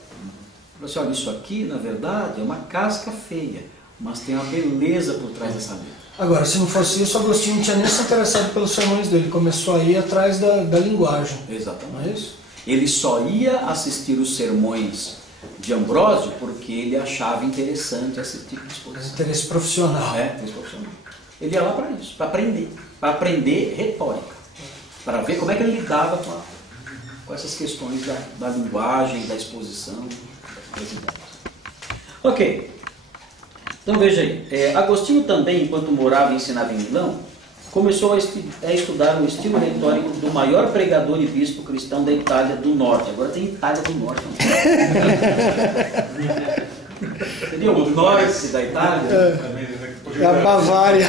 Falou assim: olha, isso aqui, na verdade, é uma casca feia, mas tem uma beleza por trás dessa letra. Agora, se não fosse isso, Agostinho não tinha nem se interessado pelos sermões dele, começou a ir atrás da linguagem. Exatamente. Não é isso? Ele só ia assistir os sermões de Ambrósio porque ele achava interessante esse tipo de exposição. Interesse profissional. Interesse profissional. Ele ia lá para isso, para aprender retórica, para ver como é que ele lidava com essas questões da linguagem, da exposição, das ideias. Ok, então veja aí, Agostinho também, enquanto morava e ensinava em Milão, começou a estudar o estilo retórico do maior pregador e bispo cristão da Itália do Norte. Agora tem Itália do Norte. Seria o norte da Itália? É a Bavária.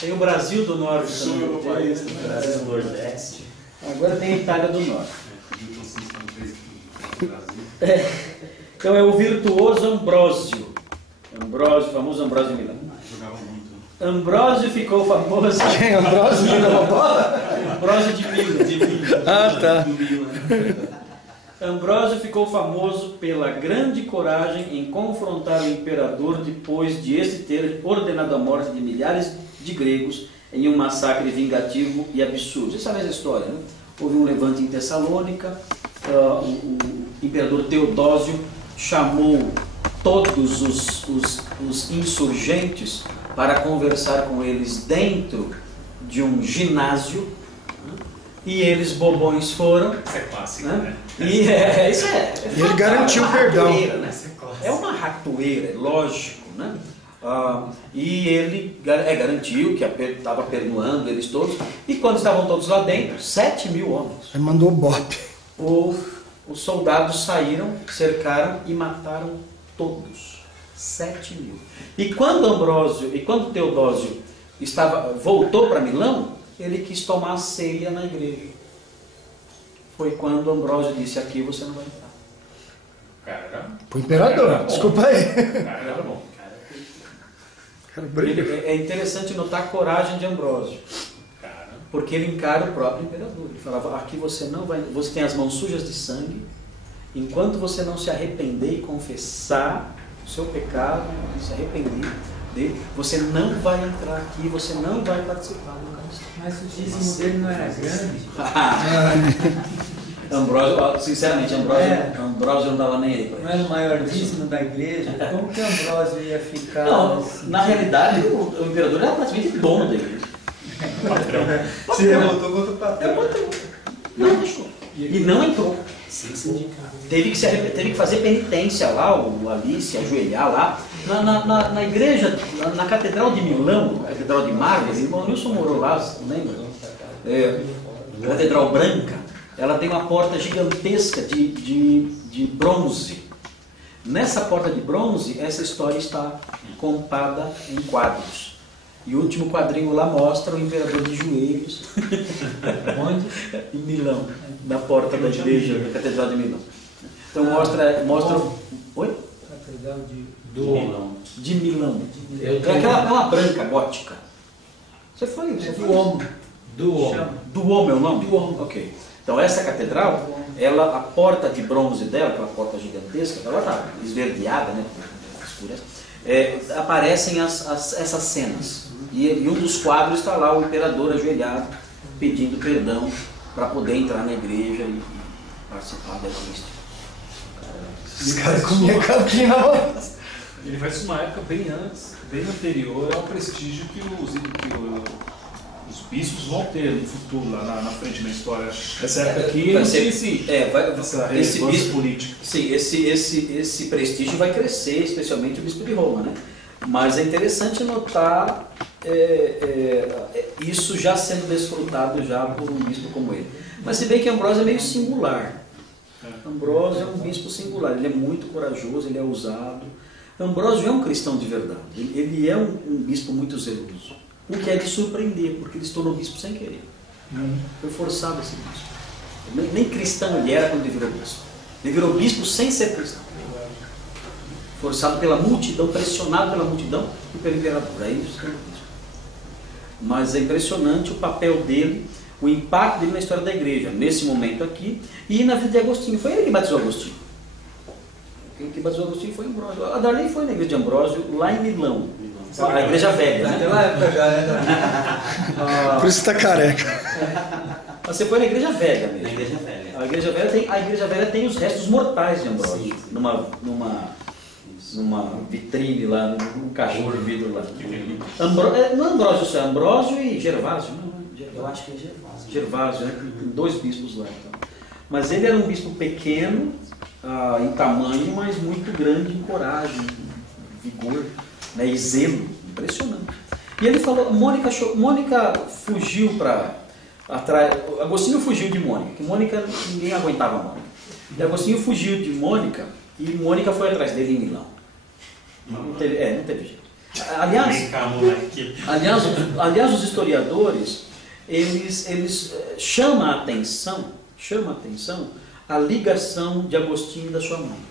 Tem o Brasil do Norte. Sul do país, Brasil do Nordeste. Agora tem a Itália do Norte. Então é o virtuoso Ambrósio. Ambrósio, famoso Ambrósio de Milão. Ambrósio ficou famoso. Quem? Ambrósio jogava bola? Ambrósio de Milão. Ah, tá. Ambrósio ficou famoso pela grande coragem em confrontar o imperador depois de este ter ordenado a morte de milhares de gregos em um massacre vingativo e absurdo. Você sabe essa história, né? Houve um levante em Tessalônica, o imperador Teodósio chamou todos os insurgentes para conversar com eles dentro de um ginásio, e eles bobões foram. Isso é clássico, Né? né? E isso é E ele garantiu o perdão. Né? É uma ratoeira, é lógico, né? E ele garantiu que estava perdoando eles todos. E quando estavam todos lá dentro, 7.000 homens. Ele mandou o bope. Os soldados saíram, cercaram e mataram todos. 7.000. E quando Teodósio voltou para Milão, ele quis tomar ceia na igreja. Foi quando Ambrósio disse: aqui você não vai entrar. Cara, Pro imperador, desculpa aí. cara era bom. É interessante notar a coragem de Ambrósio, Cara. porque ele encara o próprio imperador. Ele falava: aqui você não vai, você tem as mãos sujas de sangue, enquanto você não se arrepender e confessar o seu pecado, se arrepender dele, você não vai entrar aqui, você não vai participar do castigo. Mas o dízimo dele não era grande. Ambrósio, sinceramente, Ambrósio não estava nem aí para Não era o maior dízimo da igreja. Como que Ambrósio ia ficar? Não, assim? na realidade o imperador era praticamente dono da igreja. Se revoltou contra o patrão. Não deixou. E não entrou. Sem sindicato. Teve que fazer penitência lá, ali, se ajoelhar lá. Na igreja, na Catedral de Milão, Catedral de Mármore, o irmão Nilson morou lá, lembra? Catedral Branca, ela tem uma porta gigantesca de bronze. Nessa porta de bronze, essa história está contada em quadros. E o último quadrinho lá mostra o imperador de joelhos. Onde? Em Milão, na porta da igreja, da Catedral de Milão. Então mostra. Oi? Catedral De Milão. Eu É aquela branca gótica. Você foi? Duomo. Duomo é o nome? Duomo. Ok. Então essa catedral, a porta de bronze dela, aquela porta gigantesca, ela está esverdeada, né? Escura. Aparecem essas cenas. E um dos quadros está lá o imperador ajoelhado, pedindo perdão para poder entrar na igreja e participar da Eucaristia. Os caras comiam capim na mão. Ele faz isso numa época bem anterior ao prestígio que os bispos vão ter no futuro, lá na frente da história. Essa época aqui, não sei se essa relevância política. Sim, esse prestígio vai crescer, especialmente o bispo de Roma, né? Mas é interessante notar isso já sendo desfrutado já por um bispo como ele. Mas se bem que Ambrósio é meio singular. Ambrósio é um bispo singular, ele é muito corajoso, ele é ousado. Ambrósio é um cristão de verdade, ele é um bispo muito zeloso. O que é de surpreender, porque ele se tornou bispo sem querer. Foi forçado a ser bispo. Nem cristão ele era quando ele virou bispo. Ele virou bispo sem ser cristão. Forçado pela multidão, pressionado pela multidão e pelo imperador. Aí ele se tornou bispo. Mas é impressionante o papel dele, o impacto dele na história da igreja, nesse momento aqui, e na vida de Agostinho. Foi ele que batizou Agostinho. Quem que batizou Agostinho foi Ambrósio. A Darley foi na igreja de Ambrósio, lá em Milão. A igreja velha, né? Naquela época já era. Por isso está careca. Você foi na igreja velha mesmo. Na igreja velha. A igreja velha tem os restos mortais de Ambrósio. Numa vitrine lá, num caixão de vidro lá. Não é Ambrósio só, é Ambrósio e Gervásio. Eu acho que é Gervásio. Gervásio, né? Tem 2 bispos lá. Então. Mas ele era um bispo pequeno em tamanho, mas muito grande em coragem, em vigor, né? E zelo. Impressionante. E ele falou, Mônica fugiu para atrás, Agostinho fugiu de Mônica, que Mônica, ninguém aguentava Mônica. E Agostinho fugiu de Mônica e Mônica foi atrás dele em Milão. Não teve jeito. Aliás, os historiadores, eles chamam a atenção a ligação de Agostinho e da sua mãe.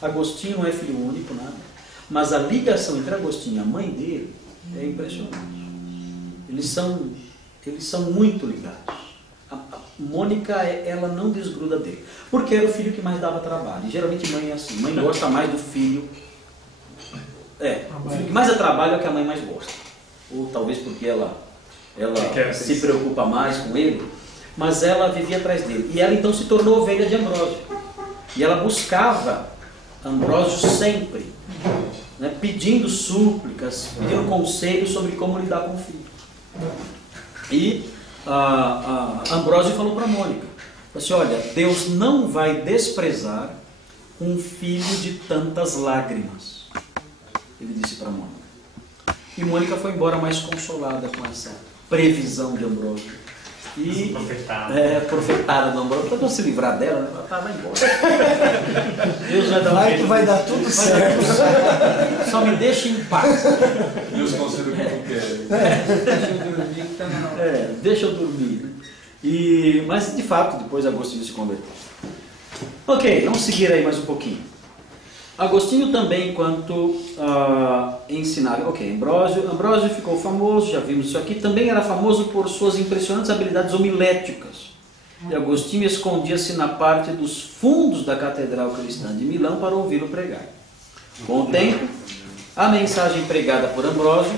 Agostinho não é filho único, nada, mas a ligação entre Agostinho e a mãe dele é impressionante. Eles são muito ligados. A Mônica, ela não desgruda dele, porque era o filho que mais dava trabalho. E geralmente mãe é assim, mãe gosta mais do filho. O filho que mais dá trabalho é o que a mãe mais gosta. Ou talvez porque ela se preocupa mais com ele, mas ela vivia atrás dele. E ela então se tornou ovelha de Ambrósio. E ela buscava Ambrósio sempre, né, pedindo súplicas, pedindo conselhos sobre como lidar com o filho. E Ambrósio falou para Mônica, assim, olha, Deus não vai desprezar um filho de tantas lágrimas. Ele disse para Mônica. E Mônica foi embora mais consolada com essa previsão de Ambrósio. E profetada do Ambrósio, para não se livrar dela, né? Ela estava embora. Deus vai dar um jeito. Vai dar tudo certo. Só me deixa em paz. Deus concede o que tu quer. Deixa eu dormir. Né? Mas de fato, depois Agostinho se converteu. Ok, vamos seguir aí mais um pouquinho. Agostinho também, enquanto ensinava... Ok, Ambrósio ficou famoso, já vimos isso aqui. Também era famoso por suas impressionantes habilidades homiléticas. E Agostinho escondia-se na parte dos fundos da Catedral Cristã de Milão para ouvi-lo pregar. Com o tempo, a mensagem pregada por Ambrósio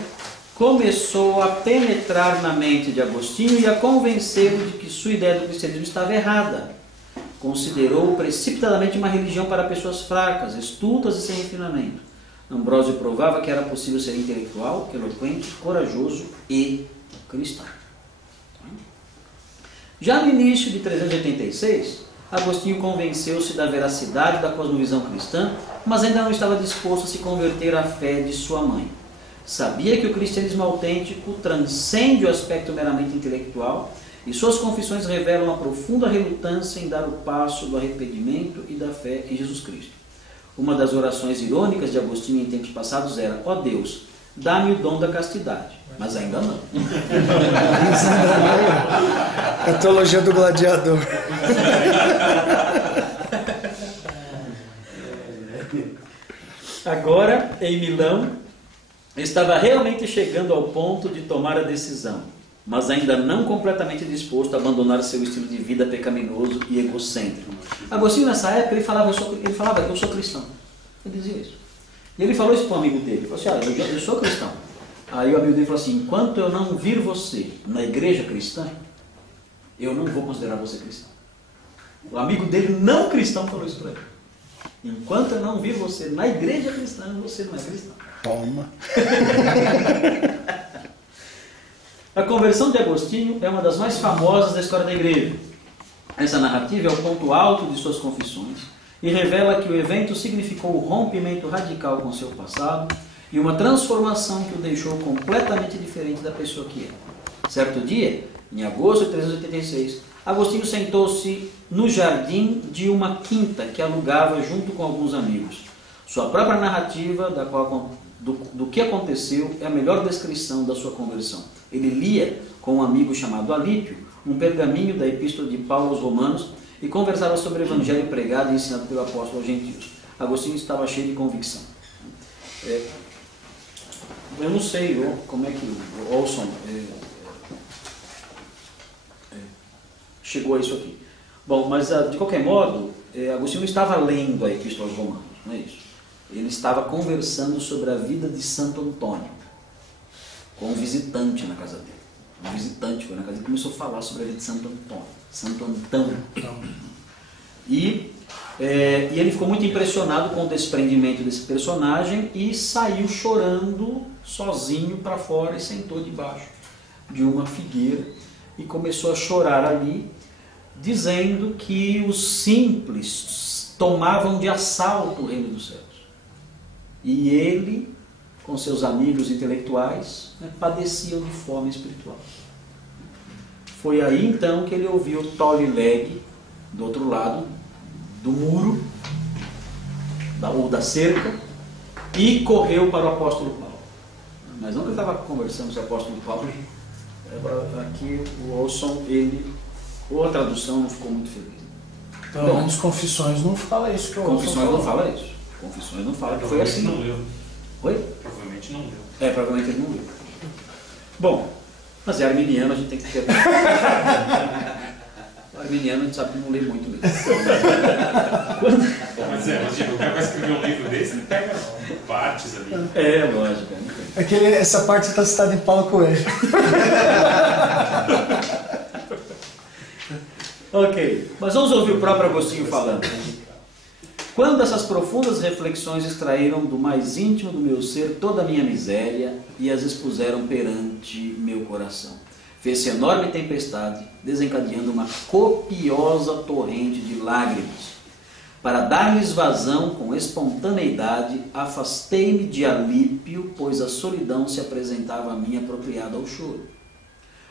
começou a penetrar na mente de Agostinho e a convencê-lo de que sua ideia do cristianismo estava errada. Considerou precipitadamente uma religião para pessoas fracas, estultas e sem refinamento. Ambrósio provava que era possível ser intelectual, eloquente, corajoso e cristão. Já no início de 386, Agostinho convenceu-se da veracidade da cosmovisão cristã, mas ainda não estava disposto a se converter à fé de sua mãe. Sabia que o cristianismo autêntico transcende o aspecto meramente intelectual e suas confissões revelam uma profunda relutância em dar o passo do arrependimento e da fé em Jesus Cristo. Uma das orações irônicas de Agostinho em tempos passados era: ó Deus, dá-me o dom da castidade. Mas ainda não. A teologia do gladiador. Agora, em Milão, estava realmente chegando ao ponto de tomar a decisão, mas ainda não completamente disposto a abandonar seu estilo de vida pecaminoso e egocêntrico. Agostinho, nessa época, ele falava que eu sou cristão. Ele dizia isso. E ele falou isso para um amigo dele. Ele falou assim, eu sou cristão. Aí o amigo dele falou assim, enquanto eu não vir você na igreja cristã, eu não vou considerar você cristão. O amigo dele, não cristão, falou isso para ele. Enquanto eu não vir você na igreja cristã, você não é cristão. Toma. A conversão de Agostinho é uma das mais famosas da história da igreja. Essa narrativa é o ponto alto de suas confissões e revela que o evento significou o rompimento radical com seu passado e uma transformação que o deixou completamente diferente da pessoa que era. Certo dia, em agosto de 386, Agostinho sentou-se no jardim de uma quinta que alugava junto com alguns amigos. Sua própria narrativa do que aconteceu é a melhor descrição da sua conversão. Ele lia com um amigo chamado Alípio um pergaminho da Epístola de Paulo aos Romanos e conversava sobre o evangelho pregado e ensinado pelo apóstolo aos gentios. Agostinho estava cheio de convicção. Eu não sei como é que o Olson chegou a isso aqui. Bom, mas de qualquer modo, Agostinho estava lendo a Epístola aos Romanos, não é isso? Ele estava conversando sobre a vida de Santo Antônio com um visitante na casa dele. Um visitante foi na casa dele e começou a falar sobre a vida de Santo Antônio. Santo Antão. E ele ficou muito impressionado com o desprendimento desse personagem e saiu chorando sozinho para fora e sentou debaixo de uma figueira e começou a chorar ali, dizendo que os simples tomavam de assalto o reino dos céus. E ele com seus amigos intelectuais, né, padeciam de fome espiritual. Foi aí então que ele ouviu Tolly Legge, do outro lado do muro, ou da cerca, e correu para o apóstolo Paulo. Mas não que ele estava conversando com o apóstolo Paulo, aqui o Olson, ou a tradução não ficou muito feliz. Pelo menos Confissões não fala isso que o Olson Confissões não fala isso. Confissões não fala que foi assim. Não leu. Oi? Provavelmente não leu. Provavelmente ele não leu. Bom, mas é arminiano, a gente tem que ter. Arminiano a gente sabe que não lê muito mesmo. Mas imagina, o cara vai escrever um livro desse, ele pega partes ali. Lógico. Essa parte está citada em Paulo Coelho. Ok, mas vamos ouvir o próprio Agostinho falando. Quando essas profundas reflexões extraíram do mais íntimo do meu ser toda a minha miséria e as expuseram perante meu coração, fez-se enorme tempestade, desencadeando uma copiosa torrente de lágrimas. Para dar-lhes vazão com espontaneidade, afastei-me de Alípio, pois a solidão se apresentava a mim apropriada ao choro.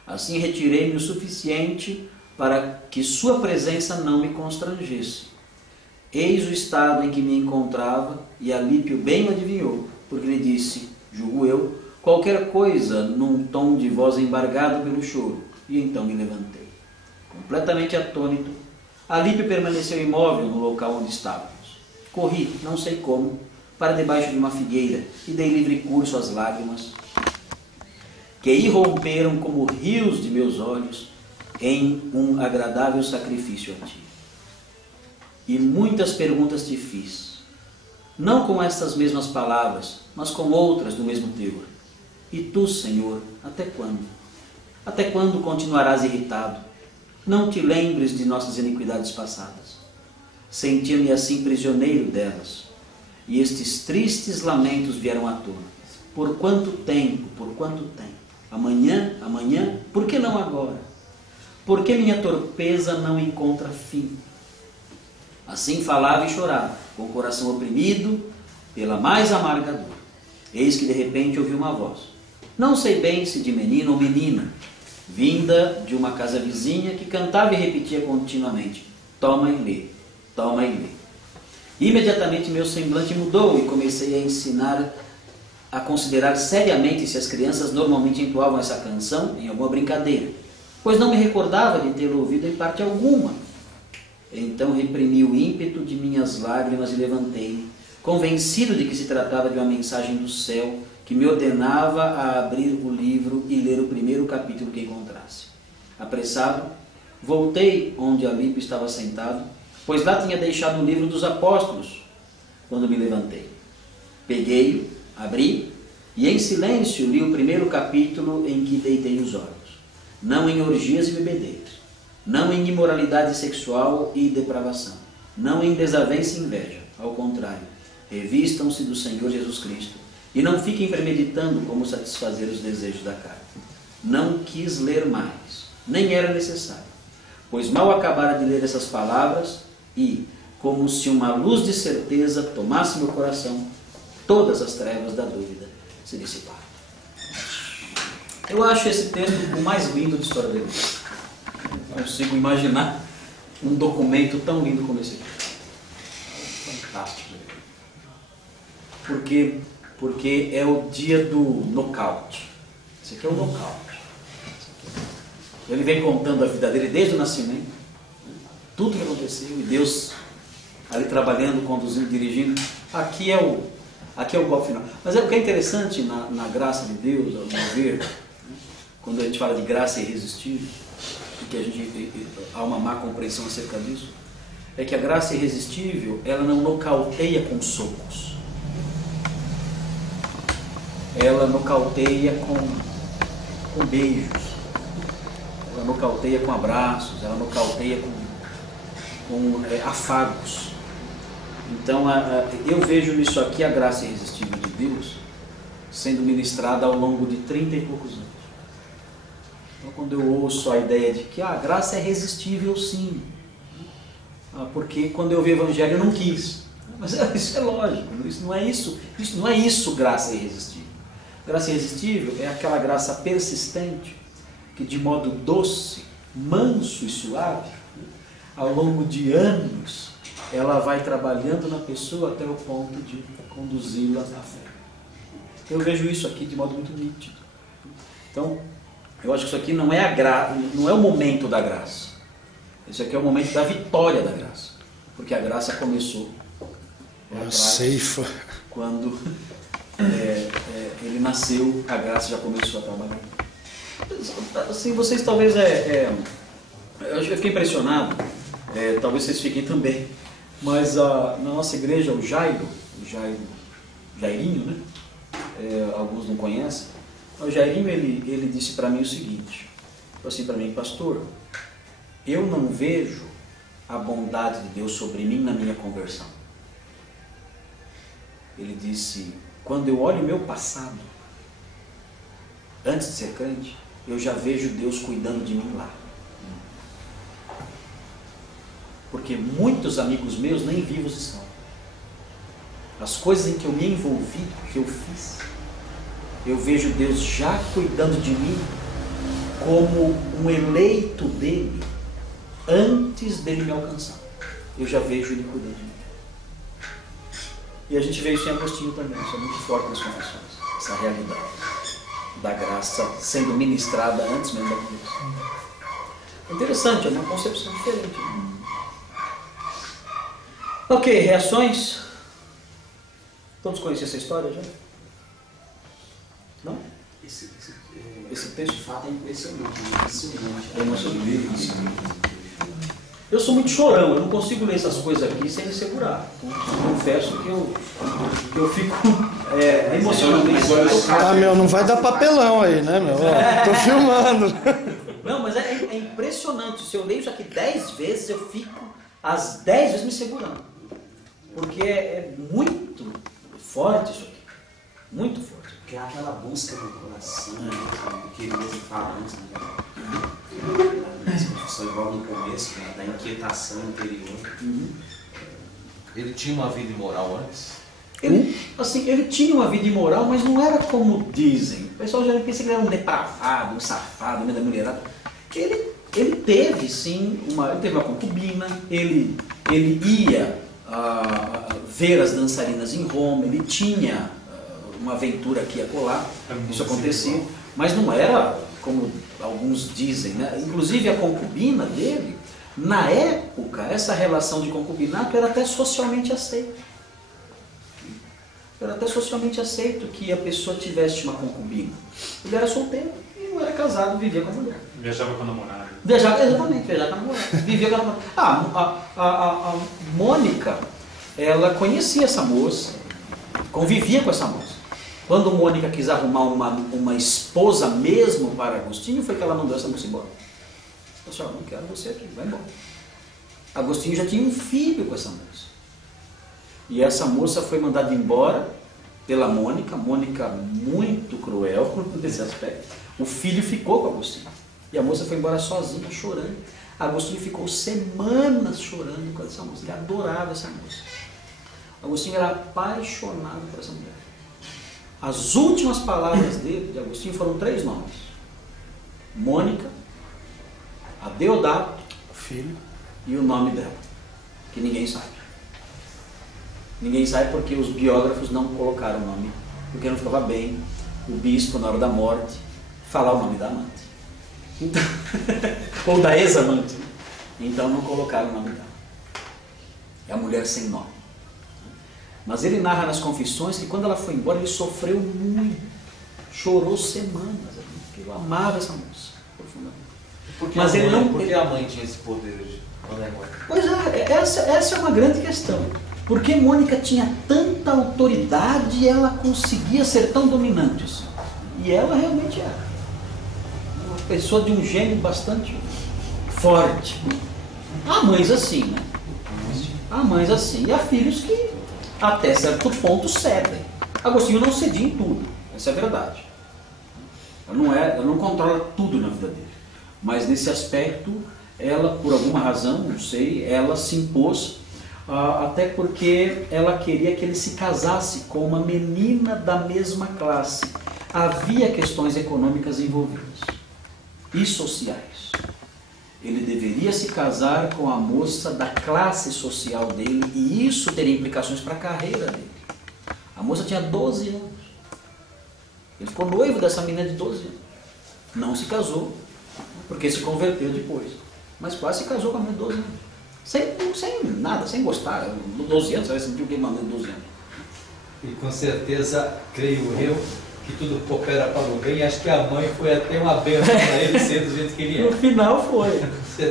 Assim retirei-me o suficiente para que sua presença não me constrangesse. Eis o estado em que me encontrava, e Alípio bem o adivinhou, porque lhe disse, julgo eu, qualquer coisa num tom de voz embargado pelo choro, e então me levantei. Completamente atônito, Alípio permaneceu imóvel no local onde estávamos. Corri, não sei como, para debaixo de uma figueira e dei livre curso às lágrimas, que irromperam como rios de meus olhos em um agradável sacrifício a ti. E muitas perguntas te fiz, não com estas mesmas palavras, mas com outras do mesmo teor. E tu, Senhor, até quando? Até quando continuarás irritado? Não te lembres de nossas iniquidades passadas. Sentia-me assim prisioneiro delas, e estes tristes lamentos vieram à tona. Por quanto tempo, por quanto tempo? Amanhã, amanhã, por que não agora? Por que minha torpeza não encontra fim? Assim falava e chorava, com o coração oprimido pela mais amarga dor. Eis que de repente ouvi uma voz, não sei bem se de menino ou menina, vinda de uma casa vizinha que cantava e repetia continuamente, toma e lê, toma e lê. Imediatamente meu semblante mudou e comecei a considerar seriamente se as crianças normalmente entoavam essa canção em alguma brincadeira, pois não me recordava de tê-lo ouvido em parte alguma. Então reprimi o ímpeto de minhas lágrimas e levantei-me, convencido de que se tratava de uma mensagem do céu que me ordenava a abrir o livro e ler o primeiro capítulo que encontrasse. Apressado, voltei onde Alípio estava sentado, pois lá tinha deixado o livro dos apóstolos, quando me levantei. Peguei-o, abri, e em silêncio li o primeiro capítulo em que deitei os olhos. Não em orgias e bebedeiras, não em imoralidade sexual e depravação, não em desavença e inveja, ao contrário, revistam-se do Senhor Jesus Cristo e não fiquem premeditando como satisfazer os desejos da carne. Não quis ler mais, nem era necessário, pois mal acabara de ler essas palavras e, como se uma luz de certeza tomasse meu coração, todas as trevas da dúvida se dissiparam. Eu acho esse texto o mais lindo da história da igreja. Não consigo imaginar um documento tão lindo como esse aqui. Fantástico. Porque é o dia do nocaute. Esse aqui é o nocaute. Ele vem contando a vida dele desde o nascimento, tudo que aconteceu, e Deus ali trabalhando, conduzindo, dirigindo. Aqui é o golpe final. Mas o que é interessante na graça de Deus, ao meu ver, quando a gente fala de graça irresistível, e que há uma má compreensão acerca disso, é que a graça irresistível, ela não nocauteia com socos. Ela nocauteia com beijos. Ela nocauteia com abraços. Ela nocauteia com afagos. Então, eu vejo nisso aqui a graça irresistível de Deus sendo ministrada ao longo de 30 e poucos anos. Então, quando eu ouço a ideia de que a graça é resistível, sim. Porque quando eu vi o Evangelho eu não quis. Mas isso é lógico, isso não é isso graça irresistível. Graça irresistível é aquela graça persistente que de modo doce, manso e suave, ao longo de anos, ela vai trabalhando na pessoa até o ponto de conduzi-la à fé. Eu vejo isso aqui de modo muito nítido. Então, eu acho que isso aqui não é o momento da graça. Isso aqui é o momento da vitória da graça. Porque a graça começou lá atrás, quando ele nasceu, a graça já começou a trabalhar. Assim, vocês talvez eu fiquei impressionado, talvez vocês fiquem também, mas na nossa igreja o Jairinho, né? Alguns não conhecem. O Jairinho, ele disse para mim o seguinte, assim para mim: pastor, eu não vejo a bondade de Deus sobre mim na minha conversão. Ele disse: quando eu olho o meu passado, antes de ser crente, eu já vejo Deus cuidando de mim lá. Porque muitos amigos meus nem vivos estão. As coisas em que eu me envolvi, que eu fiz, eu vejo Deus já cuidando de mim como um eleito dele, antes dele me alcançar. Eu já vejo ele cuidando de mim. E a gente vê isso em Agostinho também, isso é muito forte nas confissões, essa realidade da graça sendo ministrada antes mesmo da conversão. Interessante, é uma concepção diferente. Ok, reações? Todos conhecem essa história já? Não? Esse texto de fato é impressionante. É emocionante. Eu sou muito chorão, eu não consigo ler essas coisas aqui sem me segurar. Confesso que eu fico emocionalmente. Não vai dar papelão aí, né, meu? Tô filmando. Não, mas é impressionante. Se eu leio isso aqui 10 vezes, eu fico as 10 vezes me segurando. Porque é muito forte isso aqui. Muito forte. Porque é aquela busca no coração, que ele mesmo fala antes, né? Só igual no começo, né? Da inquietação interior. Ele tinha uma vida imoral antes? Ele tinha uma vida imoral, mas não era como dizem. O pessoal já pensa que ele era um depravado, um safado, meio da mulherada. Ele teve, sim, ele teve uma concubina, ele ia ver as dançarinas em Roma, ele tinha uma aventura aqui e acolá, isso acontecia, mas não era como alguns dizem, né? Inclusive a concubina dele, na época, essa relação de concubinato era até socialmente aceita. Era até socialmente aceito que a pessoa tivesse uma concubina. Ele era solteiro e não era casado, vivia com a mulher. Viajava com a namorada. Exatamente, viajava com a namorada. Vivia com a namorada. A Mônica, ela conhecia essa moça, convivia com essa moça. Quando Mônica quis arrumar uma esposa mesmo para Agostinho, foi que ela mandou essa moça embora. Ela disse: não quero você aqui, vai embora. Agostinho já tinha um filho com essa moça. E essa moça foi mandada embora pela Mônica muito cruel nesse aspecto. O filho ficou com Agostinho. E a moça foi embora sozinha, chorando. Agostinho ficou semanas chorando com essa moça. Ele adorava essa moça. Agostinho era apaixonado por essa mulher. As últimas palavras dele, de Agostinho, foram 3 nomes: Mônica, Adeodato, filho, e o nome dela, que ninguém sabe. Ninguém sabe porque os biógrafos não colocaram o nome, porque não ficava bem o bispo, na hora da morte, falar o nome da amante. Então, ou da ex-amante. Então não colocaram o nome dela. É a mulher sem nome. Mas ele narra nas confissões que quando ela foi embora, ele sofreu muito. Chorou semanas, porque ele amava essa moça profundamente. Mas ele não. Por que a mãe tinha esse poder de Pois é, essa é uma grande questão. Por que Mônica tinha tanta autoridade e ela conseguia ser tão dominante assim? E ela realmente era uma pessoa de um gênio bastante forte. Há mães assim, né? Há mães assim. E há filhos que até certo ponto cedem. Agostinho não cedia em tudo, essa é a verdade. Ela não controla tudo na vida dele. Mas nesse aspecto, ela, por alguma razão, não sei, ela se impôs até porque ela queria que ele se casasse com uma menina da mesma classe. Havia questões econômicas envolvidas e sociais. Ele deveria se casar com a moça da classe social dele e isso teria implicações para a carreira dele. A moça tinha 12 anos. Ele ficou noivo dessa menina de 12 anos. Não se casou, porque se converteu depois. Mas quase se casou com a menina de 12 anos. Sem nada, sem gostar. 12 anos, você vai sentir o que mandou de 12 anos. E com certeza, creio eu, que tudo coopera para o bem. Acho que a mãe foi até uma bênção para ele ser do jeito que ele é. No final foi.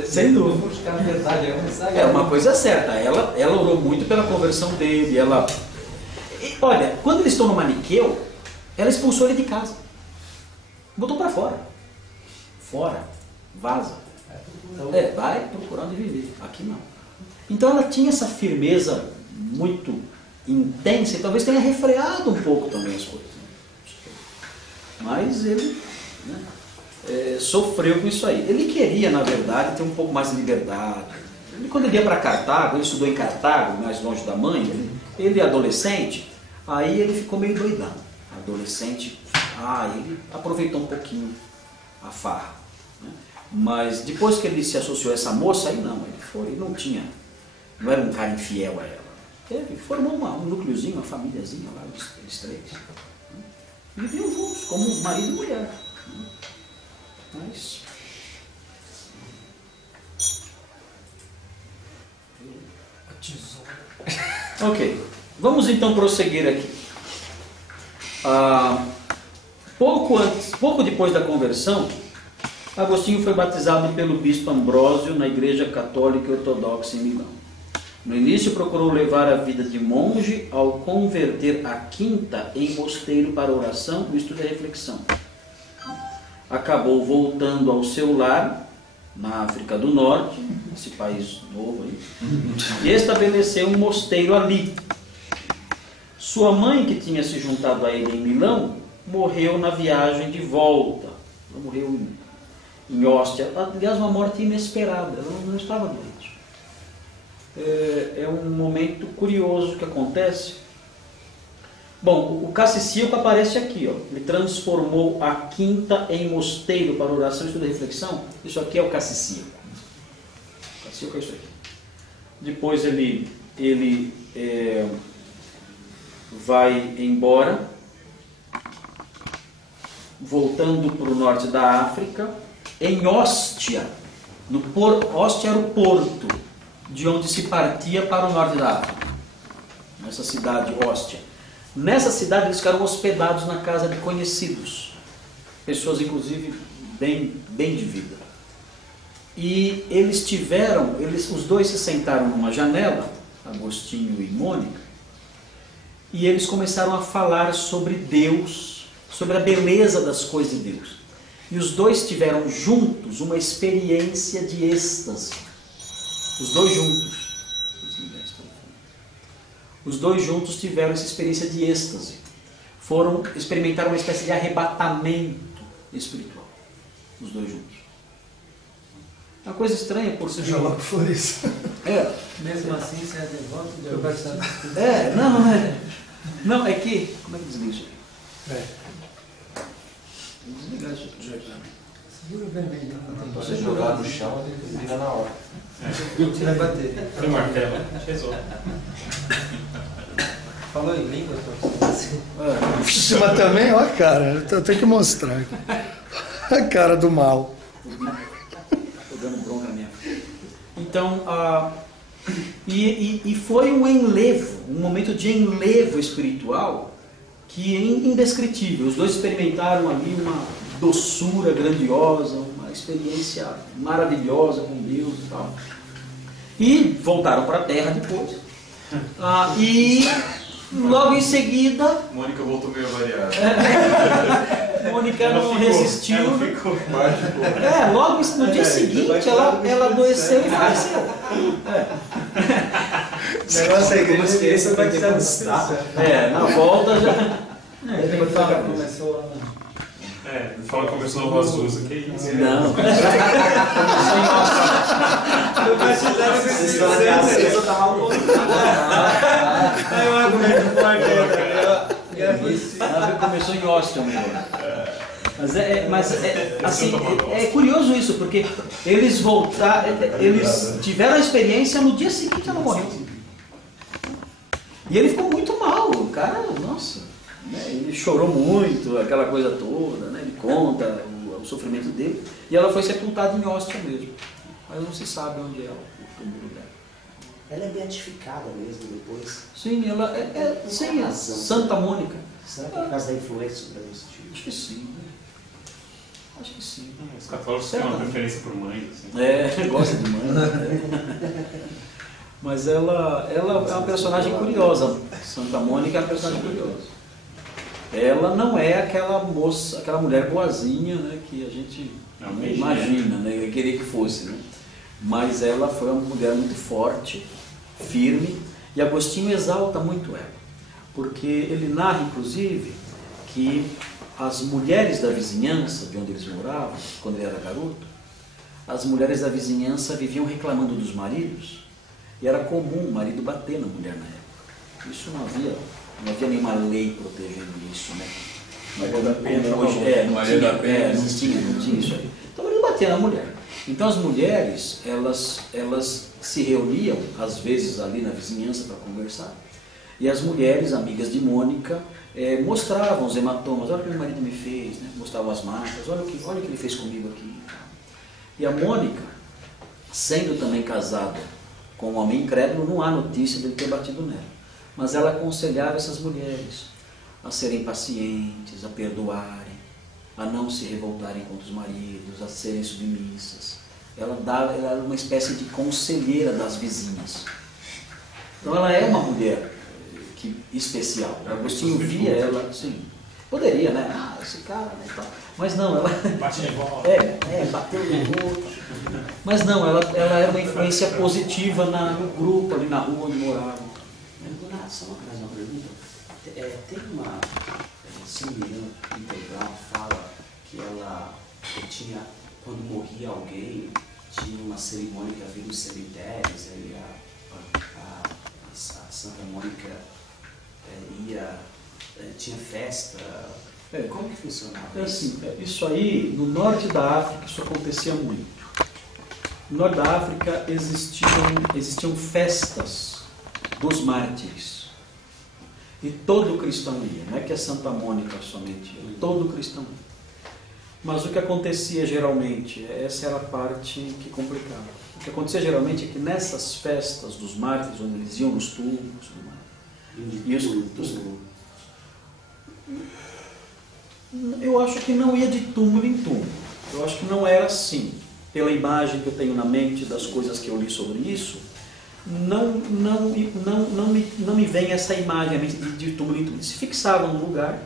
Sem dúvida. Buscar a verdade, é uma coisa certa. Ela orou muito pela conversão dele. Olha, quando eles estão no Maniqueu, ela expulsou ele de casa. Botou para fora. Fora. Vaza. Vai procurar onde viver. Aqui não. Então ela tinha essa firmeza muito intensa e talvez tenha refreado um pouco também as coisas. Mas ele sofreu com isso aí. Ele queria, na verdade, ter um pouco mais de liberdade. Quando ele ia para Cartago, ele estudou em Cartago, mais longe da mãe, ele adolescente, aí ele ficou meio doidão. Adolescente, ele aproveitou um pouquinho a farra. Né? Mas depois que ele se associou a essa moça, aí não, não era um cara infiel a ela. Ele formou um núcleozinho, uma famíliazinha lá, eles três. Viviam juntos, como marido e mulher. Mas... Ok, vamos então prosseguir aqui. Pouco depois da conversão, Agostinho foi batizado pelo bispo Ambrósio na Igreja Católica Ortodoxa em Milão. No início procurou levar a vida de monge ao converter a quinta em mosteiro para oração, o estudo e a reflexão. Acabou voltando ao seu lar, na África do Norte, esse país novo aí, e estabeleceu um mosteiro ali. Sua mãe, que tinha se juntado a ele em Milão, morreu na viagem de volta. Ela morreu em Ostia. Aliás, uma morte inesperada, ela não estava doente. É um momento curioso que acontece. Bom, o Cassicíaco aparece aqui, ó. Ele transformou a quinta em mosteiro para oração, estudo e reflexão. Isso aqui é o Cassicíaco. O Cassicíaco é isso aqui. Depois ele vai embora, voltando para o norte da África, em Ostia. Ostia era o porto de onde se partia para o norte da África. Nessa cidade, Ostia. Nessa cidade eles ficaram hospedados na casa de conhecidos, pessoas inclusive bem de vida. E os dois se sentaram numa janela, Agostinho e Mônica, e eles começaram a falar sobre Deus, sobre a beleza das coisas de Deus. E os dois tiveram juntos uma experiência de êxtase. Os dois juntos tiveram essa experiência de êxtase. Experimentaram uma espécie de arrebatamento espiritual. Os dois juntos. Uma coisa estranha, porque... Seja lá o que for isso. Mesmo assim, você é devoto de Agostinho? Não, é que... Como é que desliga isso aqui? Vou desligar isso aqui. Segura o vermelho. Você jogar no chão, ele vira na hora. Você vai bater. Foi o martelo. Resolve. Falou em língua, Mas também, ó a cara, eu tenho que mostrar. A cara do mal. Estou dando bronca na minha frente. Então, e foi um enlevo, um momento de enlevo espiritual que é indescritível. Os dois experimentaram ali uma doçura grandiosa, uma experiência maravilhosa com Deus e tal. E voltaram para a terra depois. E logo em seguida... Mônica voltou meio variada. Mônica não resistiu. Ela ficou mágico. Logo no dia seguinte ela adoeceu e faleceu. O negócio é igreja que esse vai ter Na volta já... Depois fala, começou... Fala que começou no Vazusa, que isso? Não. Eu Começou em Ostia, mas assim, é curioso isso, porque eles voltaram, eles tiveram a experiência no dia seguinte ela morreu. E ele ficou muito mal, o cara, nossa, né, ele chorou muito, aquela coisa toda, né, ele conta o sofrimento dele, e ela foi sepultada em Ostia mesmo, mas não se sabe onde é o túmulo dela. Ela é beatificada mesmo depois? Sim, ela sim, é Santa Mônica. Será que é por causa da influência do Agostinho? Acho que sim. Acho que sim. Os católicos têm uma preferência por mãe. Assim. Gosta de mãe. Mas ela é uma personagem curiosa. Santa Mônica é uma personagem curiosa. Ela não é aquela moça, aquela mulher boazinha, né, que a gente não imagina, né, queria que fosse, né? Mas ela foi uma mulher muito forte, firme, e Agostinho exalta muito ela, porque ele narra, inclusive, que as mulheres da vizinhança, de onde eles moravam, quando ele era garoto, as mulheres da vizinhança viviam reclamando dos maridos, e era comum o marido bater na mulher na época. Isso não havia nenhuma lei protegendo isso, né? Não tinha isso aí. Então ele batia na mulher. Então as mulheres, elas se reuniam, às vezes ali na vizinhança para conversar, e as mulheres, amigas de Mônica, mostravam os hematomas, olha o que meu marido me fez, né? Mostravam as marcas, olha o que ele fez comigo aqui. E a Mônica, sendo também casada com um homem incrédulo, não há notícia dele ter batido nela, mas ela aconselhava essas mulheres a serem pacientes, a perdoarem, a não se revoltarem contra os maridos, a serem submissas. Ela era uma espécie de conselheira das vizinhas. Então ela é uma mulher especial. O Agostinho via ela, sim. Poderia, né? Ah, esse cara, né? Mas não, ela... Bate de volta. Bateu no outro. Mas não, ela era uma influência positiva no grupo, ali na rua onde moravam. Só mais uma pergunta. Tem uma... Se não me engano, integral fala que ela tinha, quando morria alguém, tinha uma cerimônia que havia nos cemitérios, aí a Santa Mônica tinha festa. Como que funcionava assim, isso aí, no norte da África, isso acontecia muito. No norte da África existiam festas dos mártires. E todo cristão ia, não é que a Santa Mônica somente ia, todo cristão ia. Mas o que acontecia geralmente, essa era a parte que complicava. O que acontecia geralmente é que nessas festas dos mártires, onde eles iam nos túmulos, eu acho que não ia de túmulo em túmulo. Eu acho que não era assim. Pela imagem que eu tenho na mente das coisas que eu li sobre isso, não me vem essa imagem à mente de túmulo em túmulo. Eles se fixavam no lugar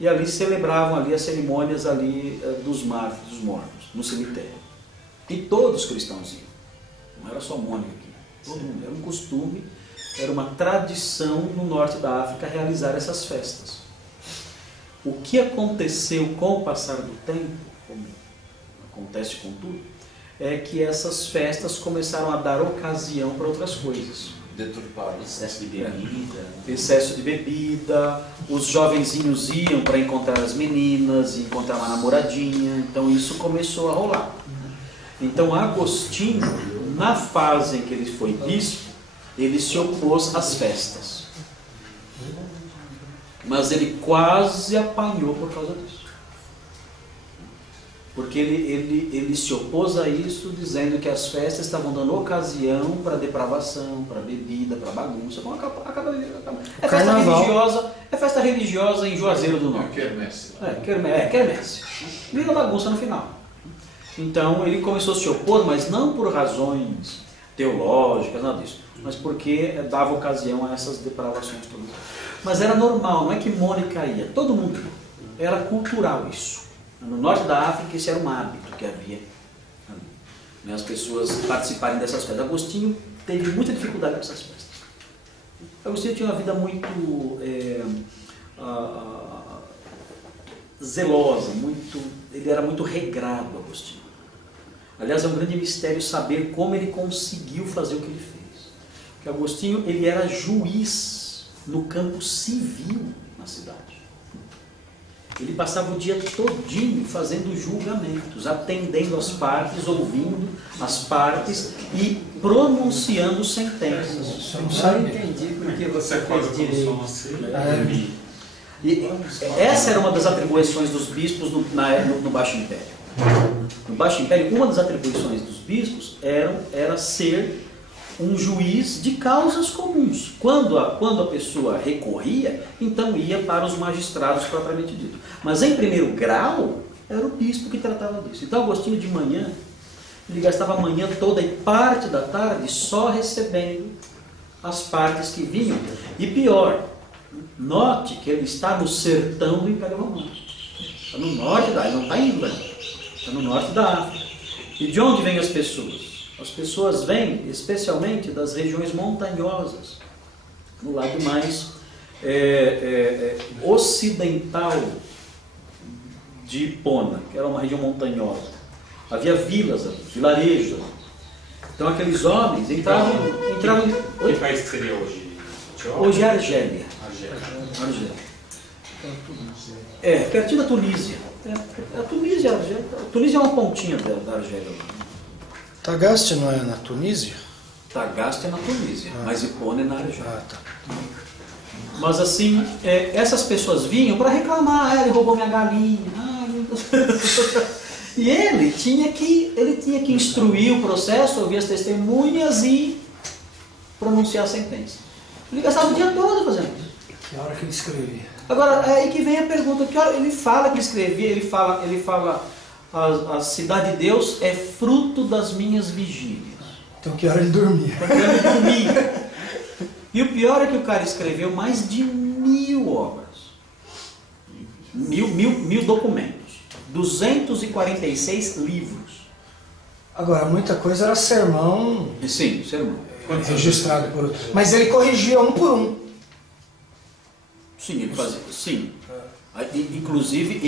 e ali celebravam ali as cerimônias ali dos mártires, dos mortos, no cemitério. E todos os cristãos iam. Não era só Mônica aqui. Todo mundo. Era um costume, era uma tradição no norte da África realizar essas festas. O que aconteceu com o passar do tempo, como acontece com tudo, é que essas festas começaram a dar ocasião para outras coisas. Deturpar excesso de bebida. Excesso de bebida, os jovenzinhos iam para encontrar as meninas, encontrar uma namoradinha, então isso começou a rolar. Então Agostinho, na fase em que ele foi bispo, ele se opôs às festas. Mas ele quase apanhou por causa disso. Porque ele se opôs a isso, dizendo que as festas estavam dando ocasião para depravação, para bebida, para bagunça. Então é festa religiosa em Juazeiro do Norte. Quermesse. Quermesse. Vira bagunça no final. Então ele começou a se opor, mas não por razões teológicas, nada disso, mas porque dava ocasião a essas depravações todas. Mas era normal, não é que Mônica ia, todo mundo ia. Era cultural isso. No norte da África, esse era um hábito que havia ali, né, as pessoas participarem dessas festas. Agostinho teve muita dificuldade com essas festas. Agostinho tinha uma vida muito zelosa, ele era muito regrado, Agostinho. Aliás, é um grande mistério saber como ele conseguiu fazer o que ele fez. Porque Agostinho, ele era juiz no campo civil na cidade. Ele passava o dia todinho fazendo julgamentos, atendendo as partes, ouvindo as partes e pronunciando sentenças. Eu não entendi porque você fez direito. E essa era uma das atribuições dos bispos no Baixo Império. No Baixo Império, uma das atribuições dos bispos era ser um juiz de causas comuns. Quando a pessoa recorria, então ia para os magistrados propriamente dito. Mas em primeiro grau, era o bispo que tratava disso. Então Agostinho de manhã, ele gastava a manhã toda e parte da tarde só recebendo as partes que vinham. E pior, note que ele está no sertão do Império Romano. Está no norte ele não está indo, está no norte da África. E de onde vêm as pessoas? As pessoas vêm especialmente das regiões montanhosas, no lado mais ocidental de Hipona, que era uma região montanhosa. Havia vilas ali, vilarejos ali. Então aqueles homens entravam... Que país que seria hoje? Hoje é Argélia. Pertinho da Tunísia. A Tunísia é uma pontinha da Argélia. Tagaste não é na Tunísia? Tagaste é na Tunísia, mas Hipona é na Argélia. Tá. Mas assim, essas pessoas vinham para reclamar, ele roubou minha galinha. E ele tinha que instruir o processo, ouvir as testemunhas e pronunciar a sentença. Ele gastava o dia todo fazendo isso. Que hora que ele escrevia? Agora, é aí que vem a pergunta, que hora ele fala que ele escrevia, ele fala a cidade de Deus é fruto das minhas vigílias. Então que hora ele dormia? Porque ele dormia. E o pior é que o cara escreveu mais de 1000 obras. 1000 documentos. 246 livros. Agora, muita coisa era sermão. Sim, sermão. Registrado por outro. Mas ele corrigia um por um. Sim, ele fazia. Sim. Inclusive,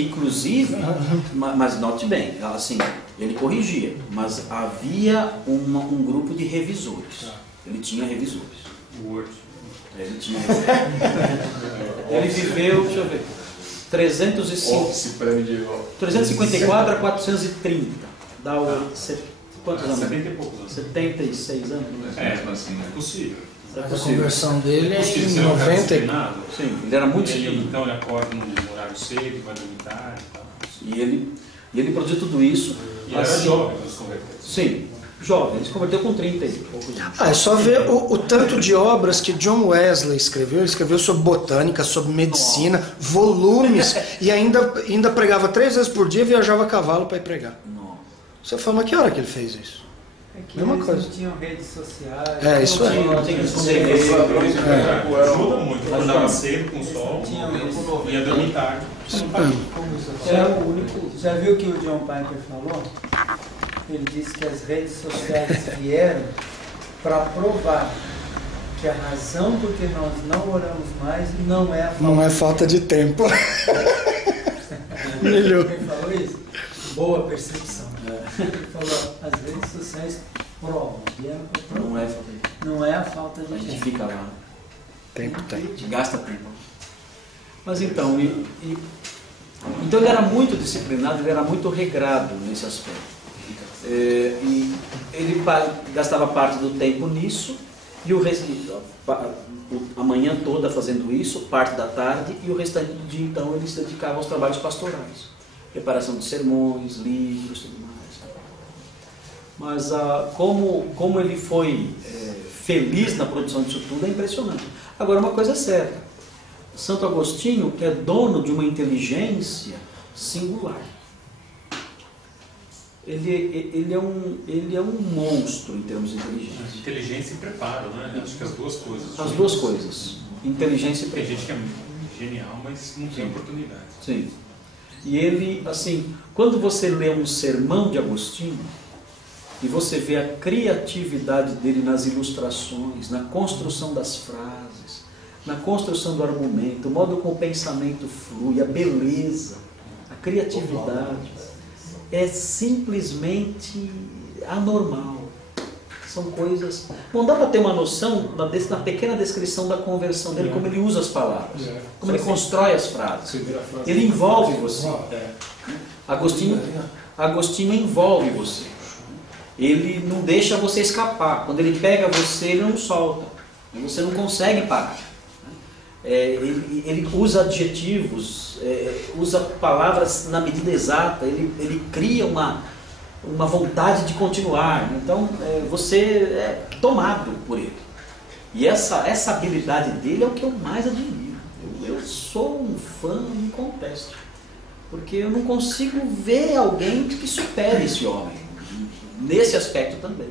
mas note bem, assim, ele corrigia, mas havia um grupo de revisores. Ele tinha revisores. Ele tinha revisores. Ele viveu, deixa eu ver, 354 a 430. Dá quantos anos? 70 e poucos anos. 76 anos? Mas assim, não é possível. A conversão dele é em Ele é um cara 90. disciplinado. Sim, ele era muito disciplinado. Então ele acorda num horário cedo, vai dormir tarde e tal. E ele produziu tudo isso. E era jovem quando se converteu. Sim, jovem. Ele se converteu com 30 e poucos anos. É só ver o tanto de obras que John Wesley escreveu. Ele escreveu sobre botânica, sobre medicina, volumes, e ainda pregava 3 vezes por dia e viajava a cavalo para ir pregar. Você fala, mas que hora que ele fez isso? É que Mesma eles coisa. não tinham redes sociais. É, isso é. Não tinha Ajuda muito. Acordava cedo com o sol, ia dormir tarde. Já viu o que o John Piper falou? Ele disse que as redes sociais vieram para provar que a razão por que nós não oramos mais não é a falta, Não é falta de tempo. Melhor. Quem falou isso? Boa percepção. Ele falou, as redes sociais provam. Não é a falta de A gente tempo. fica lá, Tempo tem. a gente gasta tempo. Mas então, então ele era muito disciplinado, ele era muito regrado nesse aspecto. E ele gastava parte do tempo nisso, e o resto, a manhã toda fazendo isso, parte da tarde, e o restante do dia, então, ele se dedicava aos trabalhos pastorais. Preparação de sermões, livros, tudo mais. Mas como ele foi feliz na produção disso tudo é impressionante. Agora, uma coisa é certa. Santo Agostinho é dono de uma inteligência singular. Ele é um monstro em termos de inteligência. Inteligência e preparo, né? Acho que as duas coisas. As duas coisas. Inteligência e Tem preparo. gente que é genial, mas não tem oportunidade. Sim. E ele, assim, quando você lê um sermão de Agostinho, e você vê a criatividade dele nas ilustrações, na construção das frases, na construção do argumento, o modo como o pensamento flui, a beleza, a criatividade, é simplesmente anormal. São coisas... Não dá para ter uma noção na pequena descrição da conversão dele, como ele usa as palavras, como ele constrói as frases. Ele envolve você. Agostinho envolve você. Ele não deixa você escapar. Quando ele pega você, ele não solta. Você não consegue parar. Ele usa adjetivos, usa palavras na medida exata, ele cria uma vontade de continuar. Então você é tomado por ele. E essa habilidade dele é o que eu mais admiro. Eu sou um fã inconteste, porque eu não consigo ver alguém que supere esse homem, nesse aspecto também,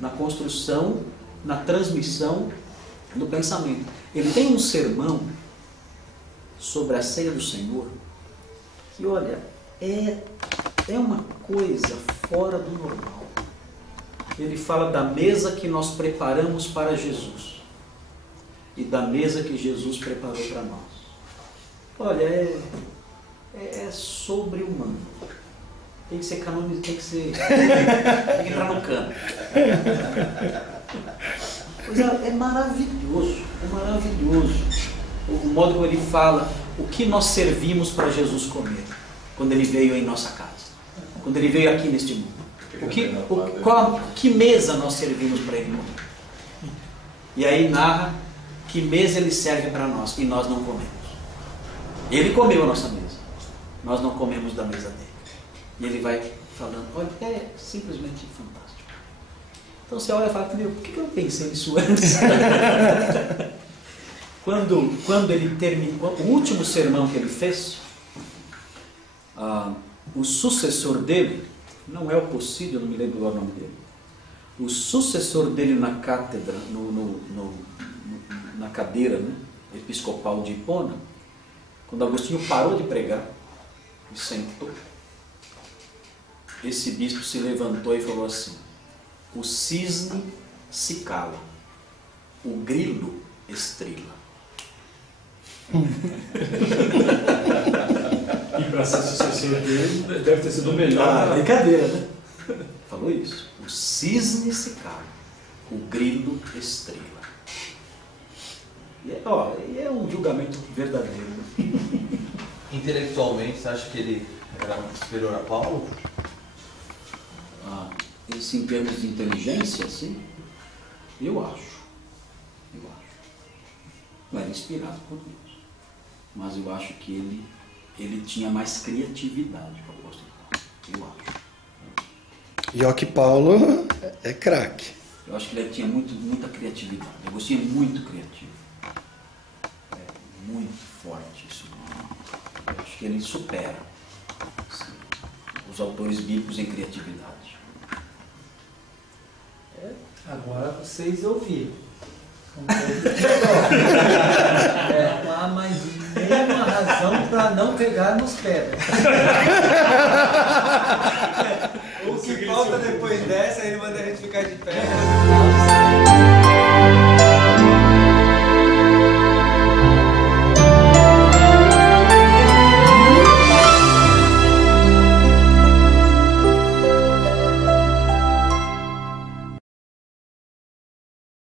na construção, na transmissão do pensamento. Ele tem um sermão sobre a ceia do Senhor que, olha, é uma coisa fora do normal. Ele fala da mesa que nós preparamos para Jesus e da mesa que Jesus preparou para nós. Olha, é sobre-humano. Tem que ser canônico, tem que entrar no cano. Pois é maravilhoso, é maravilhoso o modo como ele fala, o que nós servimos para Jesus comer quando ele veio em nossa casa, quando ele veio aqui neste mundo. Que mesa nós servimos para ele comer? E aí narra que mesa ele serve para nós e nós não comemos. Ele comeu a nossa mesa, nós não comemos da mesa dele. E ele vai falando, olha, é simplesmente fantástico. Então você olha e fala, meu, por que eu não pensei nisso antes? Quando ele terminou, o último sermão que ele fez, o sucessor dele, não é o Possídio, eu não me lembro o nome dele, o sucessor dele na cátedra, na cadeira, né, episcopal de Hipona, quando Agostinho parou de pregar e sentou, esse bispo se levantou e falou assim: o cisne se cala, o grilo estrila. E para ser sucessor dele, deve ter sido o melhor. Brincadeira, né? Falou isso. O cisne se cala, o grilo estrela. E é um julgamento verdadeiro. Intelectualmente, você acha que ele era superior a Paulo? Isso em termos de inteligência, sim? Eu acho. Não era inspirado por Deus. Mas eu acho que ele tinha mais criatividade para o apóstolo Paulo. Eu acho. E ó que Paulo é craque. Eu acho que ele tinha muita criatividade. Agostinho é muito criativo. É muito forte isso. Eu acho que ele supera os autores bíblicos em criatividade. Agora vocês ouviram. Não há mais nenhuma razão para não pegarmos pedra. O que falta depois dessa, ele manda a gente ficar de pé.